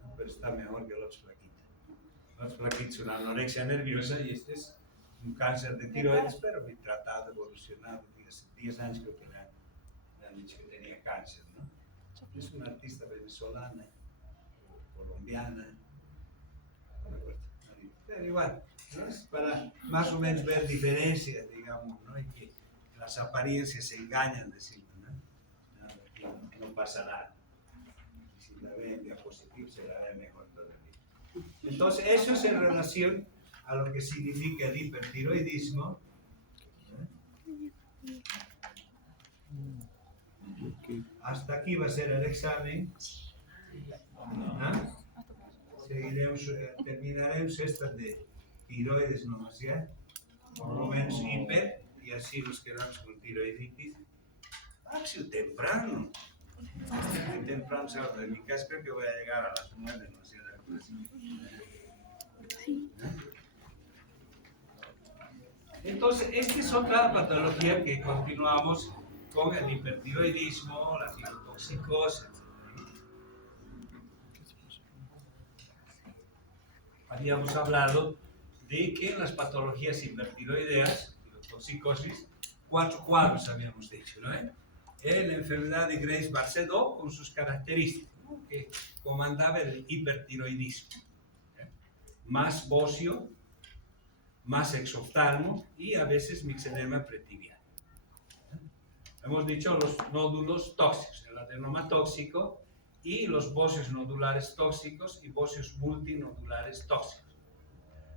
¿no?, pero está mejor que el otro flaquito. El otro flaquito es una anorexia nerviosa y este es un cáncer de tiroides, pero bien tratado, evolucionado. Hace 10 años creo que le han dicho que tenía cáncer, ¿no? Es una artista venezolana, colombiana, no me acuerdo, pero igual, ¿no?, es para más o menos ver diferencias, digamos, ¿no?, y que las apariencias se engañan, decimos, ¿no? No pasa nada. Si la ven en diapositiva, se la ve mejor todavía. Entonces, eso es en relación a lo que significa el hipertiroidismo. Hasta aquí va a ser el examen. ¿Ah? Seguiremos, terminaremos estas de tiroides nomás, ¿ya? Por lo menos hiper, y así nos quedamos con tiroiditis. Si temprano. Muy temprano se va de mi casa, creo que voy a llegar a las 9, no sé, Entonces, esta es otra patología que continuamos con el hipertiroidismo, la tirotoxicosis, etc. Habíamos hablado de que en las patologías hipertiroideas, tirotoxicosis, 4 cuadros habíamos dicho, ¿no? La enfermedad de Graves-Barsedo con sus características, ¿no? Que comandaba el hipertiroidismo, más bocio, más exoftalmo y a veces mixedema pretibial. Hemos dicho los nódulos tóxicos, el adenoma tóxico y los bocios nodulares tóxicos y bocios multinodulares tóxicos.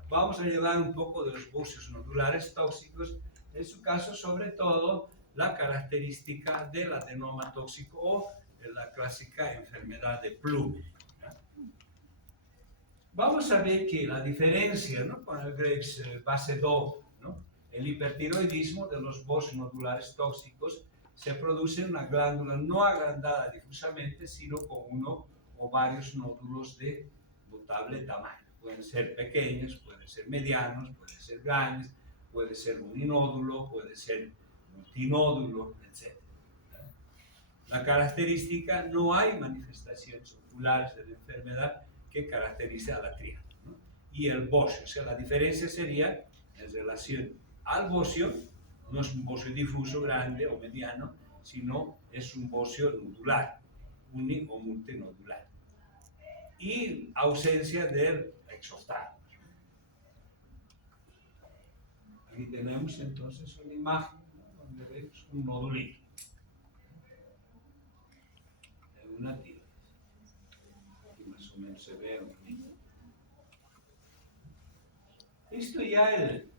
Vamos a llevar un poco de los bocios nodulares tóxicos, en su caso sobre todo la característica del adenoma tóxico o de la clásica enfermedad de Plummer. Vamos a ver que la diferencia, ¿no?, con el Graves-Basedow, ¿no?, el hipertiroidismo de los bocios nodulares tóxicos se produce en una glándula no agrandada difusamente, sino con uno o varios nódulos de notable tamaño. Pueden ser pequeños, pueden ser medianos, pueden ser grandes, puede ser uninódulo, puede ser multinódulo, etc. La característica, no hay manifestaciones oculares de la enfermedad que caracterice a la tríada, ¿no? Y el bocio, o sea, la diferencia sería en relación al bocio, no es un bocio difuso grande o mediano, sino es un bocio nodular, uni o multinodular. Y ausencia del exoftalmo. Aquí tenemos entonces una imagen, ¿no?, donde vemos un nodulito de una tiroides. Aquí más o menos se ve un poquito. Esto ya el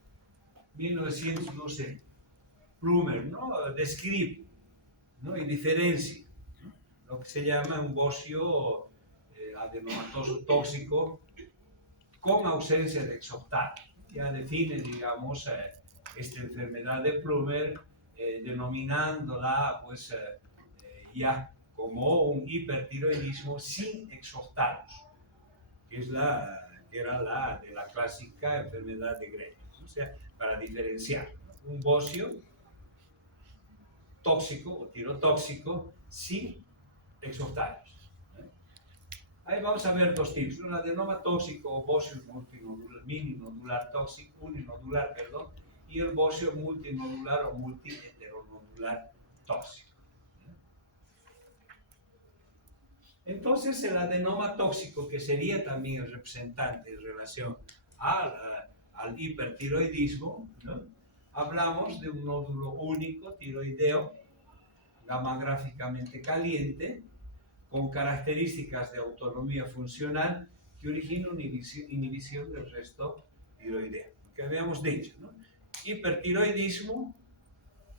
1912 Plummer, ¿no?, describe, ¿no?, y diferencia, ¿no?, lo que se llama un bocio adenomatoso tóxico con ausencia de exoftalmo. Ya define, digamos, esta enfermedad de Plummer, denominándola, pues, ya como un hipertiroidismo sin exoftalmos, que era la de la clásica enfermedad de Graves. O sea, para diferenciar, ¿no?, un bocio tóxico o tirotóxico sin exoftalmos. Ahí vamos a ver dos tipos, un adenoma tóxico o bocio mininodular tóxico, uninodular, perdón, y el bocio multinodular o multiheteronodular tóxico. Entonces, el adenoma tóxico, que sería también el representante en relación al hipertiroidismo, ¿no?, hablamos de un nódulo único tiroideo, gamagráficamente caliente, con características de autonomía funcional que origina una inhibición del resto tiroideo. Lo que habíamos dicho, ¿no? Hipertiroidismo,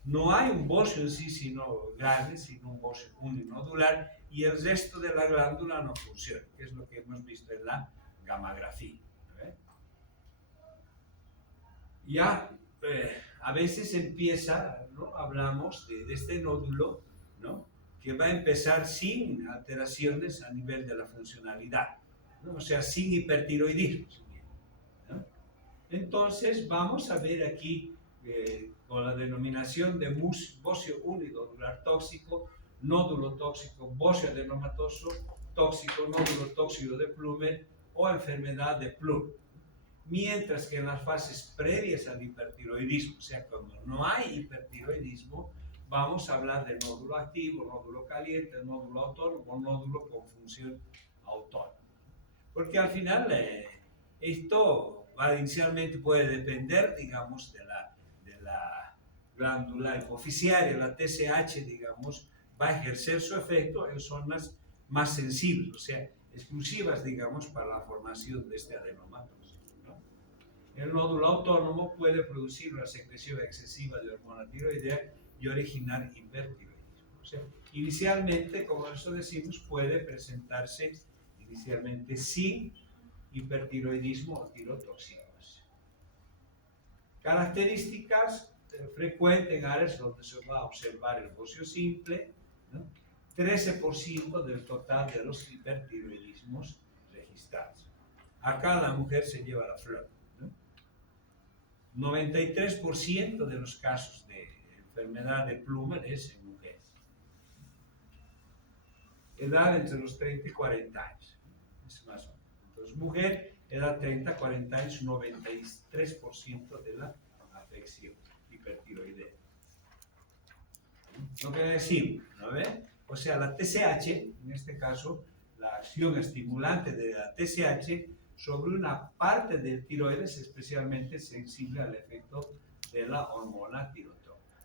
no hay un bocio en sí sino grande, sino un bocio uninodular, y el resto de la glándula no funciona, que es lo que hemos visto en la gamografía. Ya a veces empieza, ¿no?, hablamos de este nódulo, ¿no?, que va a empezar sin alteraciones a nivel de la funcionalidad, ¿no?, o sea, sin hipertiroidismo, ¿no? Entonces vamos a ver aquí con la denominación de bocio uninodular tóxico, nódulo tóxico, bocio adenomatoso tóxico, nódulo tóxico de Plummer o enfermedad de Plummer. Mientras que en las fases previas al hipertiroidismo, o sea, cuando no hay hipertiroidismo, vamos a hablar de nódulo activo, nódulo caliente, nódulo autónomo, nódulo con función autónoma. Porque al final esto inicialmente puede depender, digamos, de la glándula hipoficiaria, la TSH, digamos, va a ejercer su efecto en zonas más sensibles, o sea, exclusivas, digamos, para la formación de este adenoma. El nódulo autónomo puede producir una secreción excesiva de hormona tiroidea y originar hipertiroidismo. sea, inicialmente, como eso decimos, puede presentarse inicialmente sin hipertiroidismo o tirotoxinas. Características frecuentes en áreas donde se va a observar el bocio simple, ¿no? 13% del total de los hipertiroidismos registrados. Acá la mujer se lleva la flor, ¿no? 93% de los casos de enfermedad de Plummer es en mujeres. Edad entre los 30 y 40 años, es más o menos. Entonces, mujer, edad 30 a 40 años, 93% de la afección hipertiroidea. Lo que decimos, ¿no ve? O sea, la TSH, en este caso, la acción estimulante de la TSH sobre una parte del tiroides especialmente sensible al efecto de la hormona tirotónica.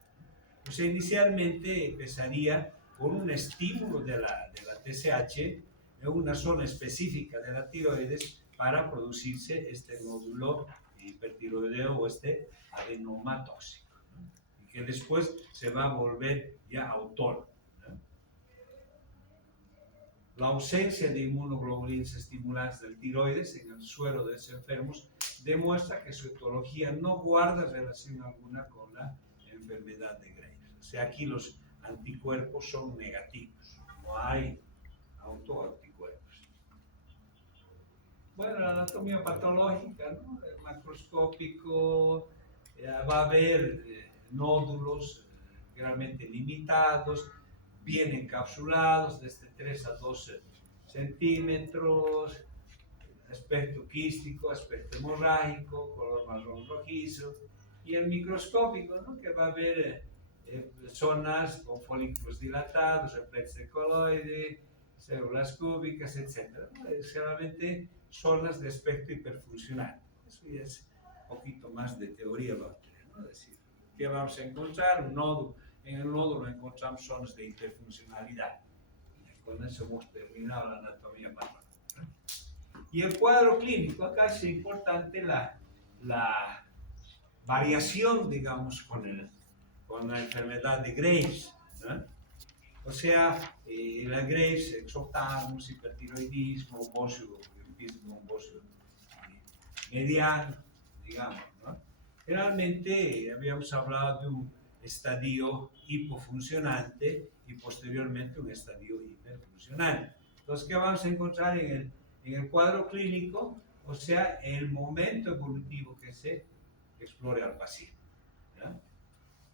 O sea, inicialmente empezaría con un estímulo de la TSH en una zona específica de la tiroides para producirse este nódulo hipertiroideo o este adenoma tóxico, ¿no? Y que después se va a volver ya autónomo, ¿no? La ausencia de inmunoglobulinas estimulantes del tiroides en el suero de los enfermos demuestra que su etiología no guarda relación alguna con la enfermedad de Graves. O sea, aquí los anticuerpos son negativos, no hay autoanticuerpos. Bueno, la anatomía patológica, ¿no? Macroscópico, va a haber nódulos realmente limitados, bien encapsulados, desde 3 a 12 centímetros, aspecto quístico, aspecto hemorrágico, color marrón rojizo, y el microscópico, ¿no? Que va a haber zonas con folículos dilatados, reflex de coloide, células cúbicas, etc. ¿No? Solamente zonas de aspecto hiperfuncional. Eso ya es un poquito más de teoría, ¿no? Es decir, ¿qué vamos a encontrar? Un nódulo. En el nódulo encontramos zonas de hiperfuncionalidad. Con eso hemos terminado la anatomía patológica. Y el cuadro clínico, acá es importante la variación, digamos, con la enfermedad de Graves, ¿no? O sea, la Graves, exophthalmos, hipertiroidismo, bocio, un bocio mediano, digamos, ¿no? Generalmente habíamos hablado de un estadio hipofuncionante y posteriormente un estadio hiperfuncionante. Entonces, ¿qué vamos a encontrar en el cuadro clínico? O sea, el momento evolutivo que se explore al paciente, ¿no?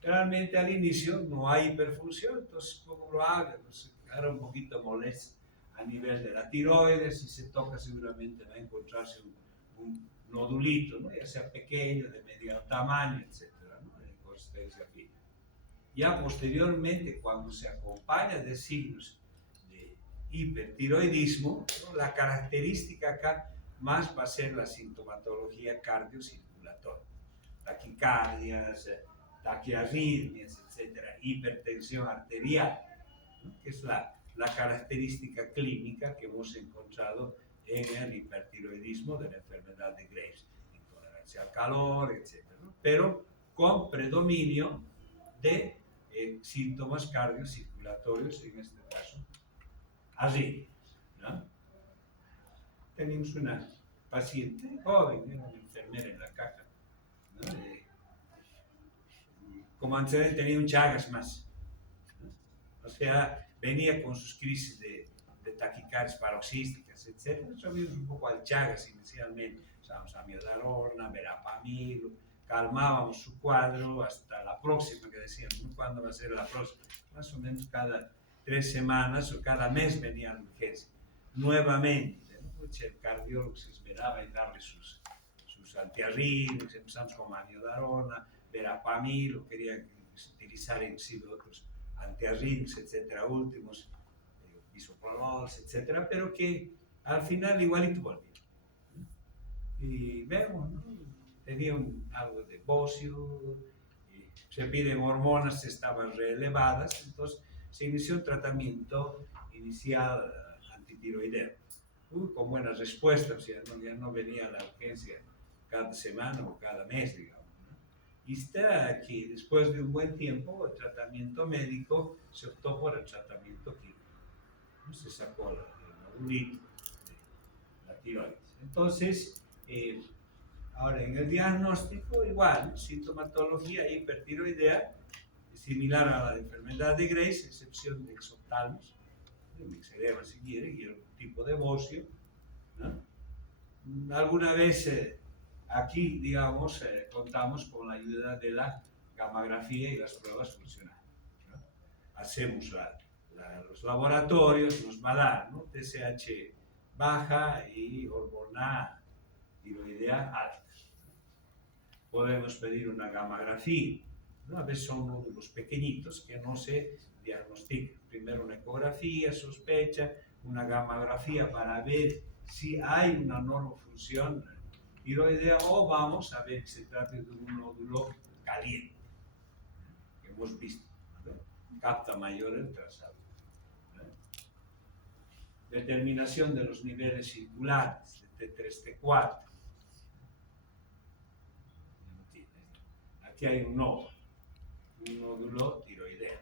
Realmente al inicio no hay hiperfunción, entonces es poco probable, pues quedará un poquito molesto a nivel de la tiroides, si se toca seguramente va a encontrarse un nodulito, ¿no? Ya sea pequeño, de mediano tamaño, etc., ¿no? De consistencia fina. Ya posteriormente, cuando se acompaña de signos de hipertiroidismo, ¿no? La característica acá más va a ser la sintomatología cardiocirculatoria, taquicardias, taquiarritmias, etcétera, hipertensión arterial, ¿no? Que es la característica clínica que hemos encontrado en el hipertiroidismo de la enfermedad de Graves, intolerancia al calor, etcétera, ¿no? Pero con predominio de síntomas cardiocirculatorios, en este caso, arritmias, ¿no? Tenemos una paciente joven, una enfermera en la caja, ¿no? Como antecedente tenía un Chagas más, ¿no? O sea, venía con sus crisis de taquicardias paroxísticas, etc. Nosotros vimos un poco al Chagas inicialmente, usábamos amiodarona, verapamil, calmábamos su cuadro hasta la próxima, que decíamos, ¿no? ¿Cuándo va a ser la próxima? Más o menos cada 3 semanas o cada mes venía a la urgencia. Nuevamente, ¿no? Pues el cardiólogo se esperaba en darle sus antiarrítmicos, empezamos con amiodarona, verapamil, lo querían utilizar inclusive otros antiarrítmicos, etcétera, últimos, bisoprolol, etcétera, pero que al final igualito volvió. Y vemos, ¿no? Tenía algo de bocio, se piden hormonas, estaban reelevadas, entonces se inició un tratamiento inicial antitiroideo, con buenas respuestas, ya no venía a la urgencia cada semana o cada mes, digamos, ¿no? Y está que después de un buen tiempo, el tratamiento médico se optó por el tratamiento químico. Se sacó el nodulito de la tiroides. Entonces, ahora en el diagnóstico, igual, sintomatología hipertiroidea, similar a la enfermedad de Graves, excepción de exoptalmos, de mixedema si quiere, y el tipo de bocio, ¿no? Alguna vez aquí, digamos, contamos con la ayuda de la gammagrafía y las pruebas funcionales, ¿no? Hacemos los laboratorios, nos va a dar, ¿no? TSH baja y hormona tiroidea alta. Podemos pedir una gammagrafía, ¿no? A veces son nódulos pequeñitos que no se diagnostican. Primero una ecografía, sospecha, una gammagrafía para ver si hay una normofunción tiroidea o vamos a ver que se trata de un nódulo caliente, que hemos visto, ¿no? Capta mayor el trazado. Determinación de los niveles circulares de T3, T4. Aquí hay un nódulo tiroideo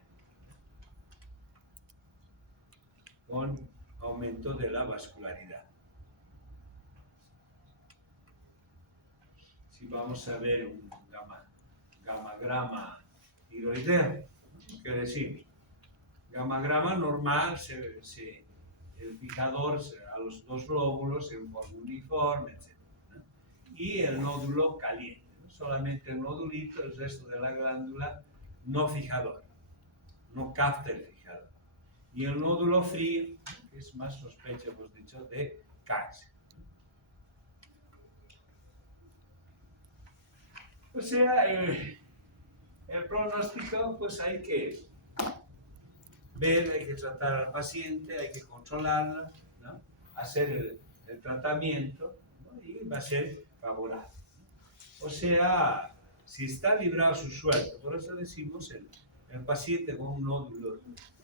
con aumento de la vascularidad. Si vamos a ver un gamagrama tiroideo, ¿qué decimos? Gamagrama normal, el fijador a los dos glóbulos en forma uniforme, etc. Y el nódulo caliente, ¿no? Solamente el nodulito, el resto de la glándula no fijador, no capta el fijador. Y el nódulo frío, que es más sospecha, hemos dicho, de cáncer. O sea, el pronóstico, pues hay que ver, hay que tratar al paciente, hay que controlarla, ¿no? Hacer el tratamiento, ¿no? Y va a ser favorable. O sea, si está librado su sueldo, por eso decimos el paciente con un nódulo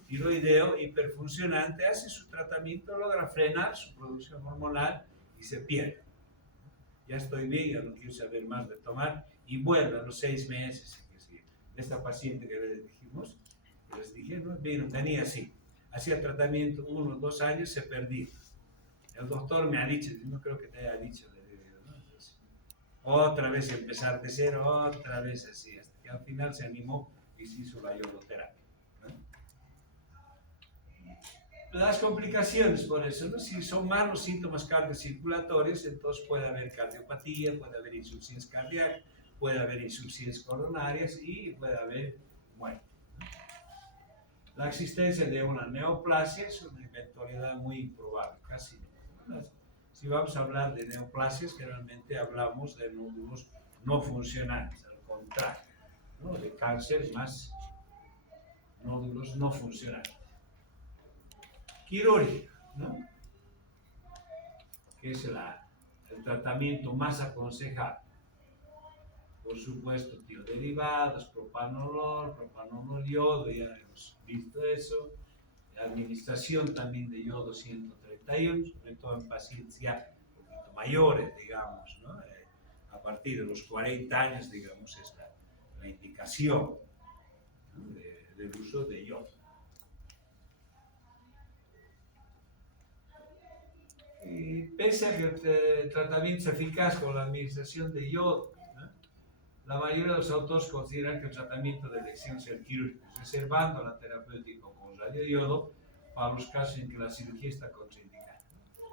tiroideo hiperfuncionante hace su tratamiento, logra frenar su producción hormonal y se pierde. Ya estoy bien, ya no quiero saber más de tomar y vuelve a los 6 meses. Esta paciente que les dije, ¿no? Vino, tenía así, hacía tratamiento 1 o 2 años, se perdió. El doctor me ha dicho, no creo que te haya dicho, ¿no? Entonces, otra vez empezar de cero, otra vez así, hasta que al final se animó y se hizo la iodoterapia, ¿no? Las complicaciones por eso, ¿no? Si son más los síntomas cardiocirculatorios, entonces puede haber cardiopatía, puede haber insuficiencia cardíaca, puede haber insuficiencias coronarias y puede haber muerte. La existencia de una neoplasia es una eventualidad muy improbable, casi no. Si vamos a hablar de neoplasias, generalmente hablamos de nódulos no funcionales, al contrario, ¿no? De cáncer más nódulos no funcionales. Quirúrgica, ¿no? Que es el tratamiento más aconsejado. Por supuesto, tioderivados, propanolol, yodo, ya hemos visto eso. La administración también de yodo 131, sobre todo en pacientes ya un poquito mayores, digamos, ¿no? A partir de los 40 años, digamos, es la indicación, ¿no? del uso de yodo. Y pese a que el tratamiento es eficaz con la administración de yodo, ¿no? La mayoría de los autores consideran que el tratamiento de elección es el quirúrgico, reservando la terapéutica con radioyodo para los casos en que la cirugía está contraindicada.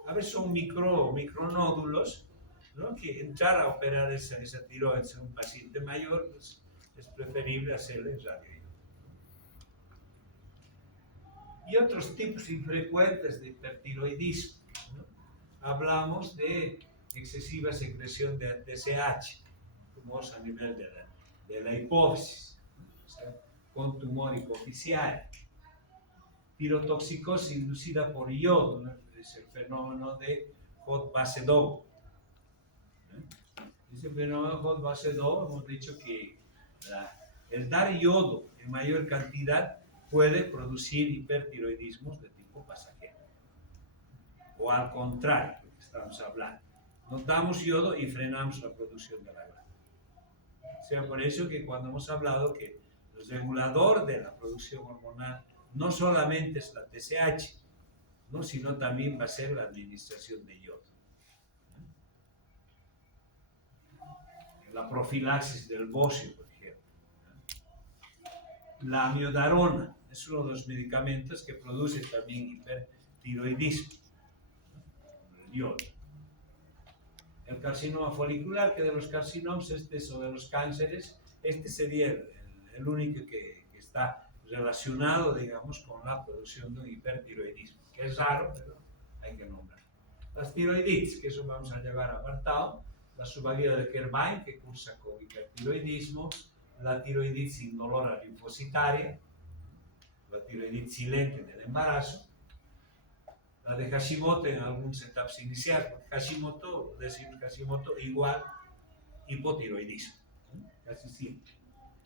A veces son micronódulos, ¿no? Que entrar a operar esa tiroides en un paciente mayor, pues, es preferible hacerle radioyodo. Y otros tipos infrecuentes de hipertiroidismo, ¿no? Hablamos de excesiva secreción de TSH, tumores a nivel de la hipófisis, o sea, con tumor hipoficial. Tirotoxicosis inducida por yodo, ¿no? Es el fenómeno de Hod-Basedow. Ese fenómeno Hod-Basedow, hemos dicho que el dar yodo en mayor cantidad puede producir hipertiroidismos de tipo pasajero. O al contrario, lo que estamos hablando. Nos damos yodo y frenamos la producción de la glándula. O sea, por eso que cuando hemos hablado que el regulador de la producción hormonal no solamente es la TSH, ¿no? Sino también va a ser la administración de yodo. La profilaxis del bocio, por ejemplo. La amiodarona es uno de los medicamentos que produce también hipertiroidismo, el yodo. El carcinoma folicular, que de los carcinomas o de los cánceres, este sería el único que está relacionado, digamos, con la producción de un hipertiroidismo, que es raro, pero hay que nombrar. Las tiroiditis, que eso vamos a llevar apartado, la subaguda de Kerbein, que cursa con hipertiroidismo, la tiroiditis indolora linfocitaria, la tiroiditis silente del embarazo, la de Hashimoto en algunas etapas iniciales, porque Hashimoto, decimos Hashimoto igual hipotiroidismo, casi siempre.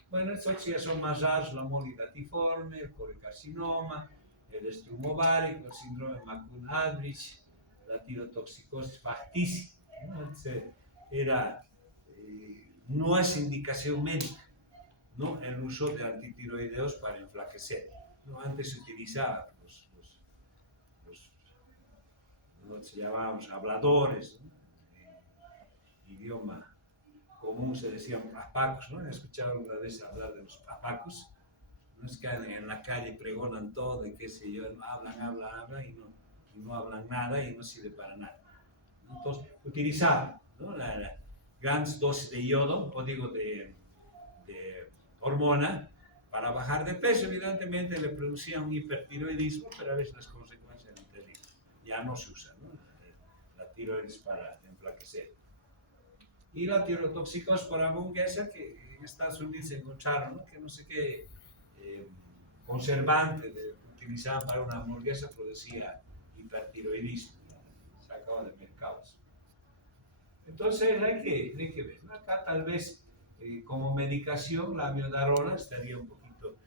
Bueno, estos ya son más raros, la molidatiforme, el corecarcinoma, el estrumo ovárico, el síndrome McCune-Aldrich, la tirotoxicosis facticia. No es indicación médica, ¿no? El uso de antitiroideos para enflaquecer. ¿No? Antes se utilizaba lo que se llamábamos habladores, ¿no? En idioma común se decían papacos, ¿no? ¿He escuchado alguna vez hablar de los papacos? No es que en la calle pregonan todo, y qué sé yo, hablan y no hablan nada y no sirve para nada. Entonces, utilizaban, ¿no? la grandes dosis de yodo, o digo de hormona, para bajar de peso. Evidentemente le producía un hipertiroidismo, pero a veces las consecuencias eran terribles. Ya no se usa, ¿no? La tiroides para enflaquecer. Y la tirotoxicosis por hamburguesa, que en Estados Unidos se encontraron, ¿no? Que no sé qué conservante utilizaban para una hamburguesa producía hipertiroidismo, sacado de mercados. Entonces hay que ver, ¿no? Acá tal vez como medicación la amiodarona estaría un poquito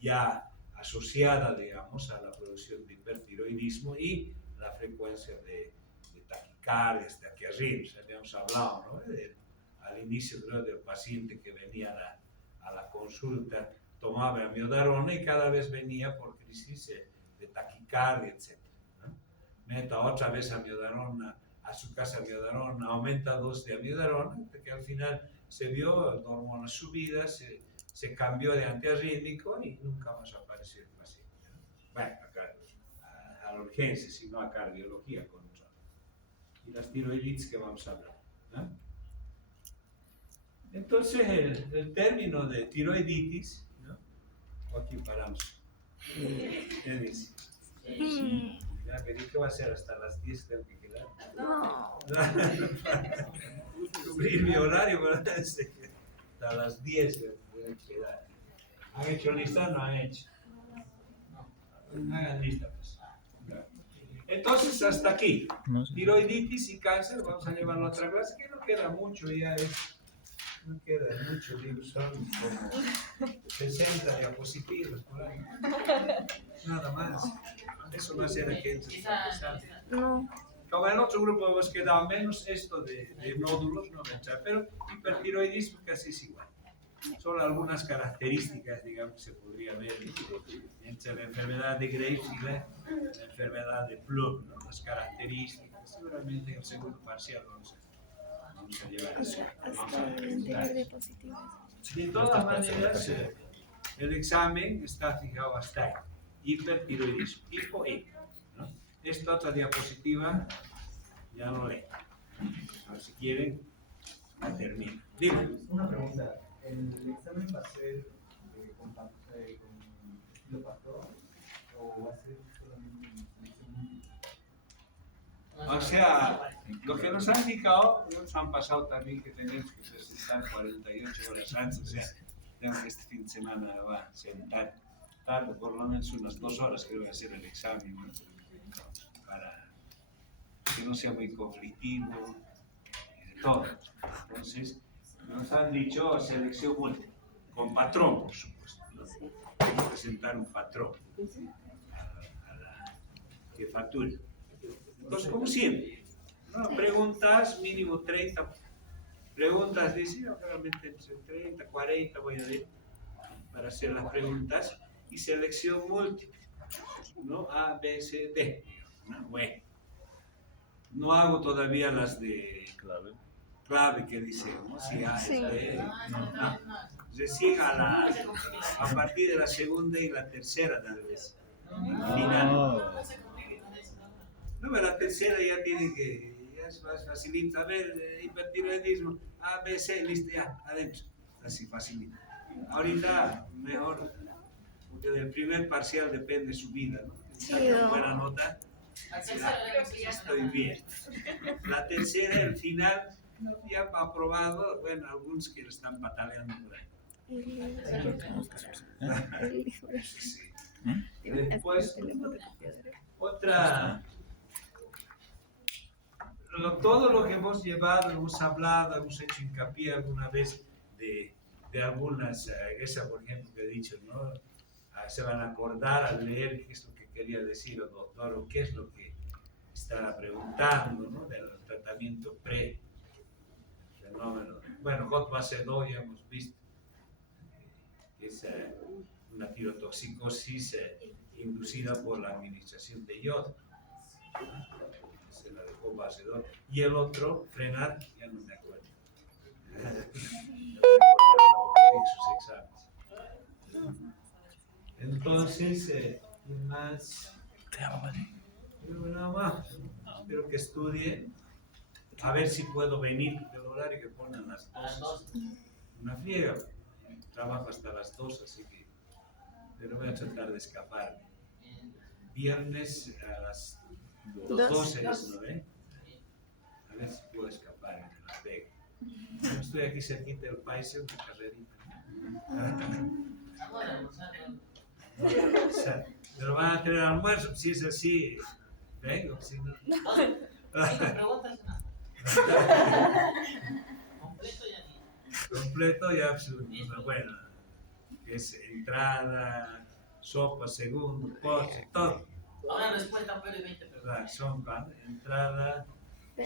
ya asociada, digamos, a la producción de hipertiroidismo y la frecuencia de taquicardias, taquiarritmias. Habíamos hablado, ¿no? Al inicio, creo, del paciente que venía a la consulta, tomaba amiodarona y cada vez venía por crisis de taquicardia, etc. ¿no? Meta otra vez amiodarona a su casa, amiodarona, aumenta dosis de amiodarona, que al final se vio hormonas subidas, se cambió de antiarrítmico y nunca más apareció el paciente, ¿no? Bueno, a la urgencia, sino a cardiología con nosotros. Y las tiroiditis que vamos a hablar, ¿no? Entonces el término de tiroiditis, ¿no? Aquí paramos. ¿Qué dice? Ya me dije que va a ser hasta las 10, tengo que quedar. No. Cubrir mi horario, pero hasta las 10 voy a quedar. ¿Han hecho lista? No han hecho. Hagan lista, pues. Entonces, hasta aquí. Tiroiditis y cáncer, vamos a llevarlo a otra clase, que no queda mucho, ya no queda mucho, digo, son como 60 diapositivas por ahí. Nada más. Eso va a ser aquel que está pesado. No. Como en el otro grupo hemos quedado menos esto de nódulos, no echar, pero hipertiroidismo casi es igual. Solo algunas características, digamos, que se podría ver entre la enfermedad de Graves y la enfermedad de Plum, ¿no? Las características, seguramente en el segundo parcial vamos a llevar eso. Hasta el diapositivas. De todas maneras, el examen está fijado hasta ahí. Hipertiroidismo, hipo-E, ¿no? Esta otra diapositiva ya no lee. A ver si quieren, la termino. Dime. Una pregunta. ¿El examen va a ser con estilo patrón o va a ser solamente O sea, lo que nos han indicado, nos han pasado también que tenemos que presentar 48 horas antes, o sea, tengo que este fin de semana va a sentar tarde, por lo menos unas 2 horas creo que va a ser el examen, ¿no? Para que no sea muy conflictivo, todo. Entonces, nos han dicho selección múltiple, con patrón, por supuesto, ¿no? Hay que presentar un patrón a la jefatura. Entonces, como siempre, ¿no? Preguntas mínimo 30 Preguntas, dice, yo realmente entre 30, 40 voy a ver para hacer las preguntas y selección múltiple, ¿no? A, B, C, D. ¿No? Bueno, no hago todavía las de clave que dice, ¿no? Si A es Sí. B, no. Recién a partir de la segunda y la tercera, tal vez. Final. No, pero la tercera ya tiene que, ya es más facilita. A ver, hipertiroidismo, A, B, C, listo, ya, adentro. Así facilita. Ahorita, mejor, porque del primer parcial depende su vida, ¿no? Si saca una buena nota, estoy bien. La tercera, el final, ya aprobado, bueno, algunos que lo están pataleando por ahí. Sí. Después, otra, todo lo que hemos llevado, hemos hablado, hemos hecho hincapié alguna vez de algunas, esa por ejemplo que he dicho, ¿no? Se van a acordar al leer qué es lo que quería decir el doctor o qué es lo que estaba preguntando, ¿no? Del tratamiento pre-fenómeno. Bueno, Hot-base-2 ya hemos visto, es una tirotoxicosis inducida por la administración de yodo. Se la dejó base 2. Y el otro, frenar, ya no me acuerdo. Sus exámenes. Entonces, más. Nada más. Espero que estudie. A ver si puedo venir del horario que ponen las 2. Una friega. Trabajo hasta las 2, así que. Pero voy a tratar de escapar. Viernes a las 12 es, ¿no ve? A ver si puedo escapar en Las Vegas. Yo estoy aquí cerquita del país, una carrerita. Pero van a tener almuerzo, si es así, vengo, si no. Completo ya es una buena. Es entrada, sopa, segundo, postre, todo. Ahora respuesta puede 20 preguntas. Son entrada,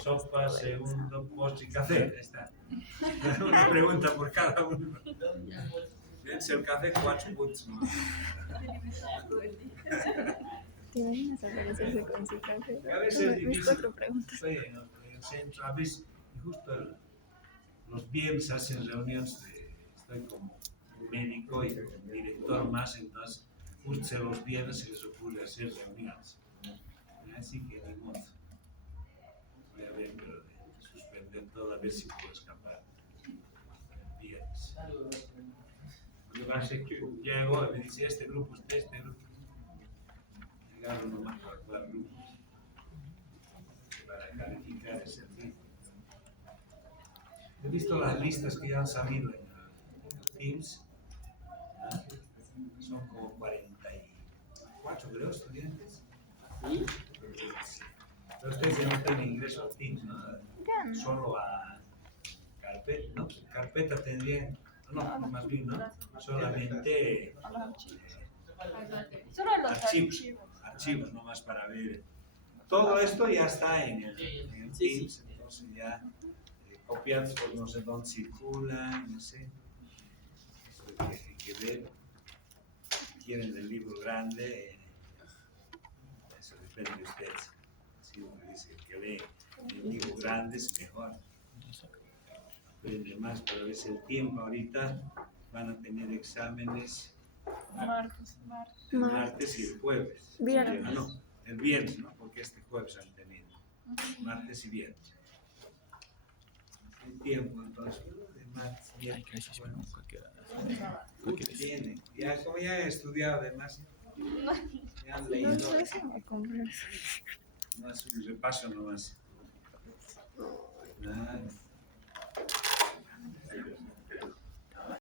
sopa, segundo, postre y café. Ahí está. Una pregunta por cada uno. Es el café 4 puntos. ¿No? ¿Te imaginas aparecerse con su café? A veces es Mis difícil. 4 preguntas. Estoy en el centro, a veces, justo los viernes hacen reuniones, estoy como médico y director más, entonces justo los viernes se les ocurre hacer reuniones. Así que ni modo. Voy a ver, pero de suspender todo, a ver si puedo escapar. El viernes. Lo que pasa es que llego y me dice, este grupo, este grupo. Llegaron nomás para jugar grupos. Para calificar ese ritmo. He visto las listas que ya han salido en Teams. Son como 44, creo, estudiantes. Sí. Pero ustedes ya no tienen ingreso a Teams, ¿no? Ya no. Solo a carpeta, ¿no? Carpeta tendrían, no, más bien, ¿no? Solamente Solo los archivos, nomás para ver. Todo esto ya está en el Teams, entonces ya copiados por no sé dónde circulan, no sé. Eso es lo que hay que ver. Quieren el libro grande, eso depende de ustedes. Si uno dice que lee el libro grande es mejor. Aprende más, pero a veces el tiempo ahorita van a tener exámenes el martes y el jueves. Viernes. Ah, no, el viernes, ¿no? Porque este jueves han tenido. Martes y viernes. El tiempo, entonces, de martes y viernes. Tiene. Ya, como ya he estudiado además, ya han leído. No sé si me compré. No es un repaso nomás. Nada.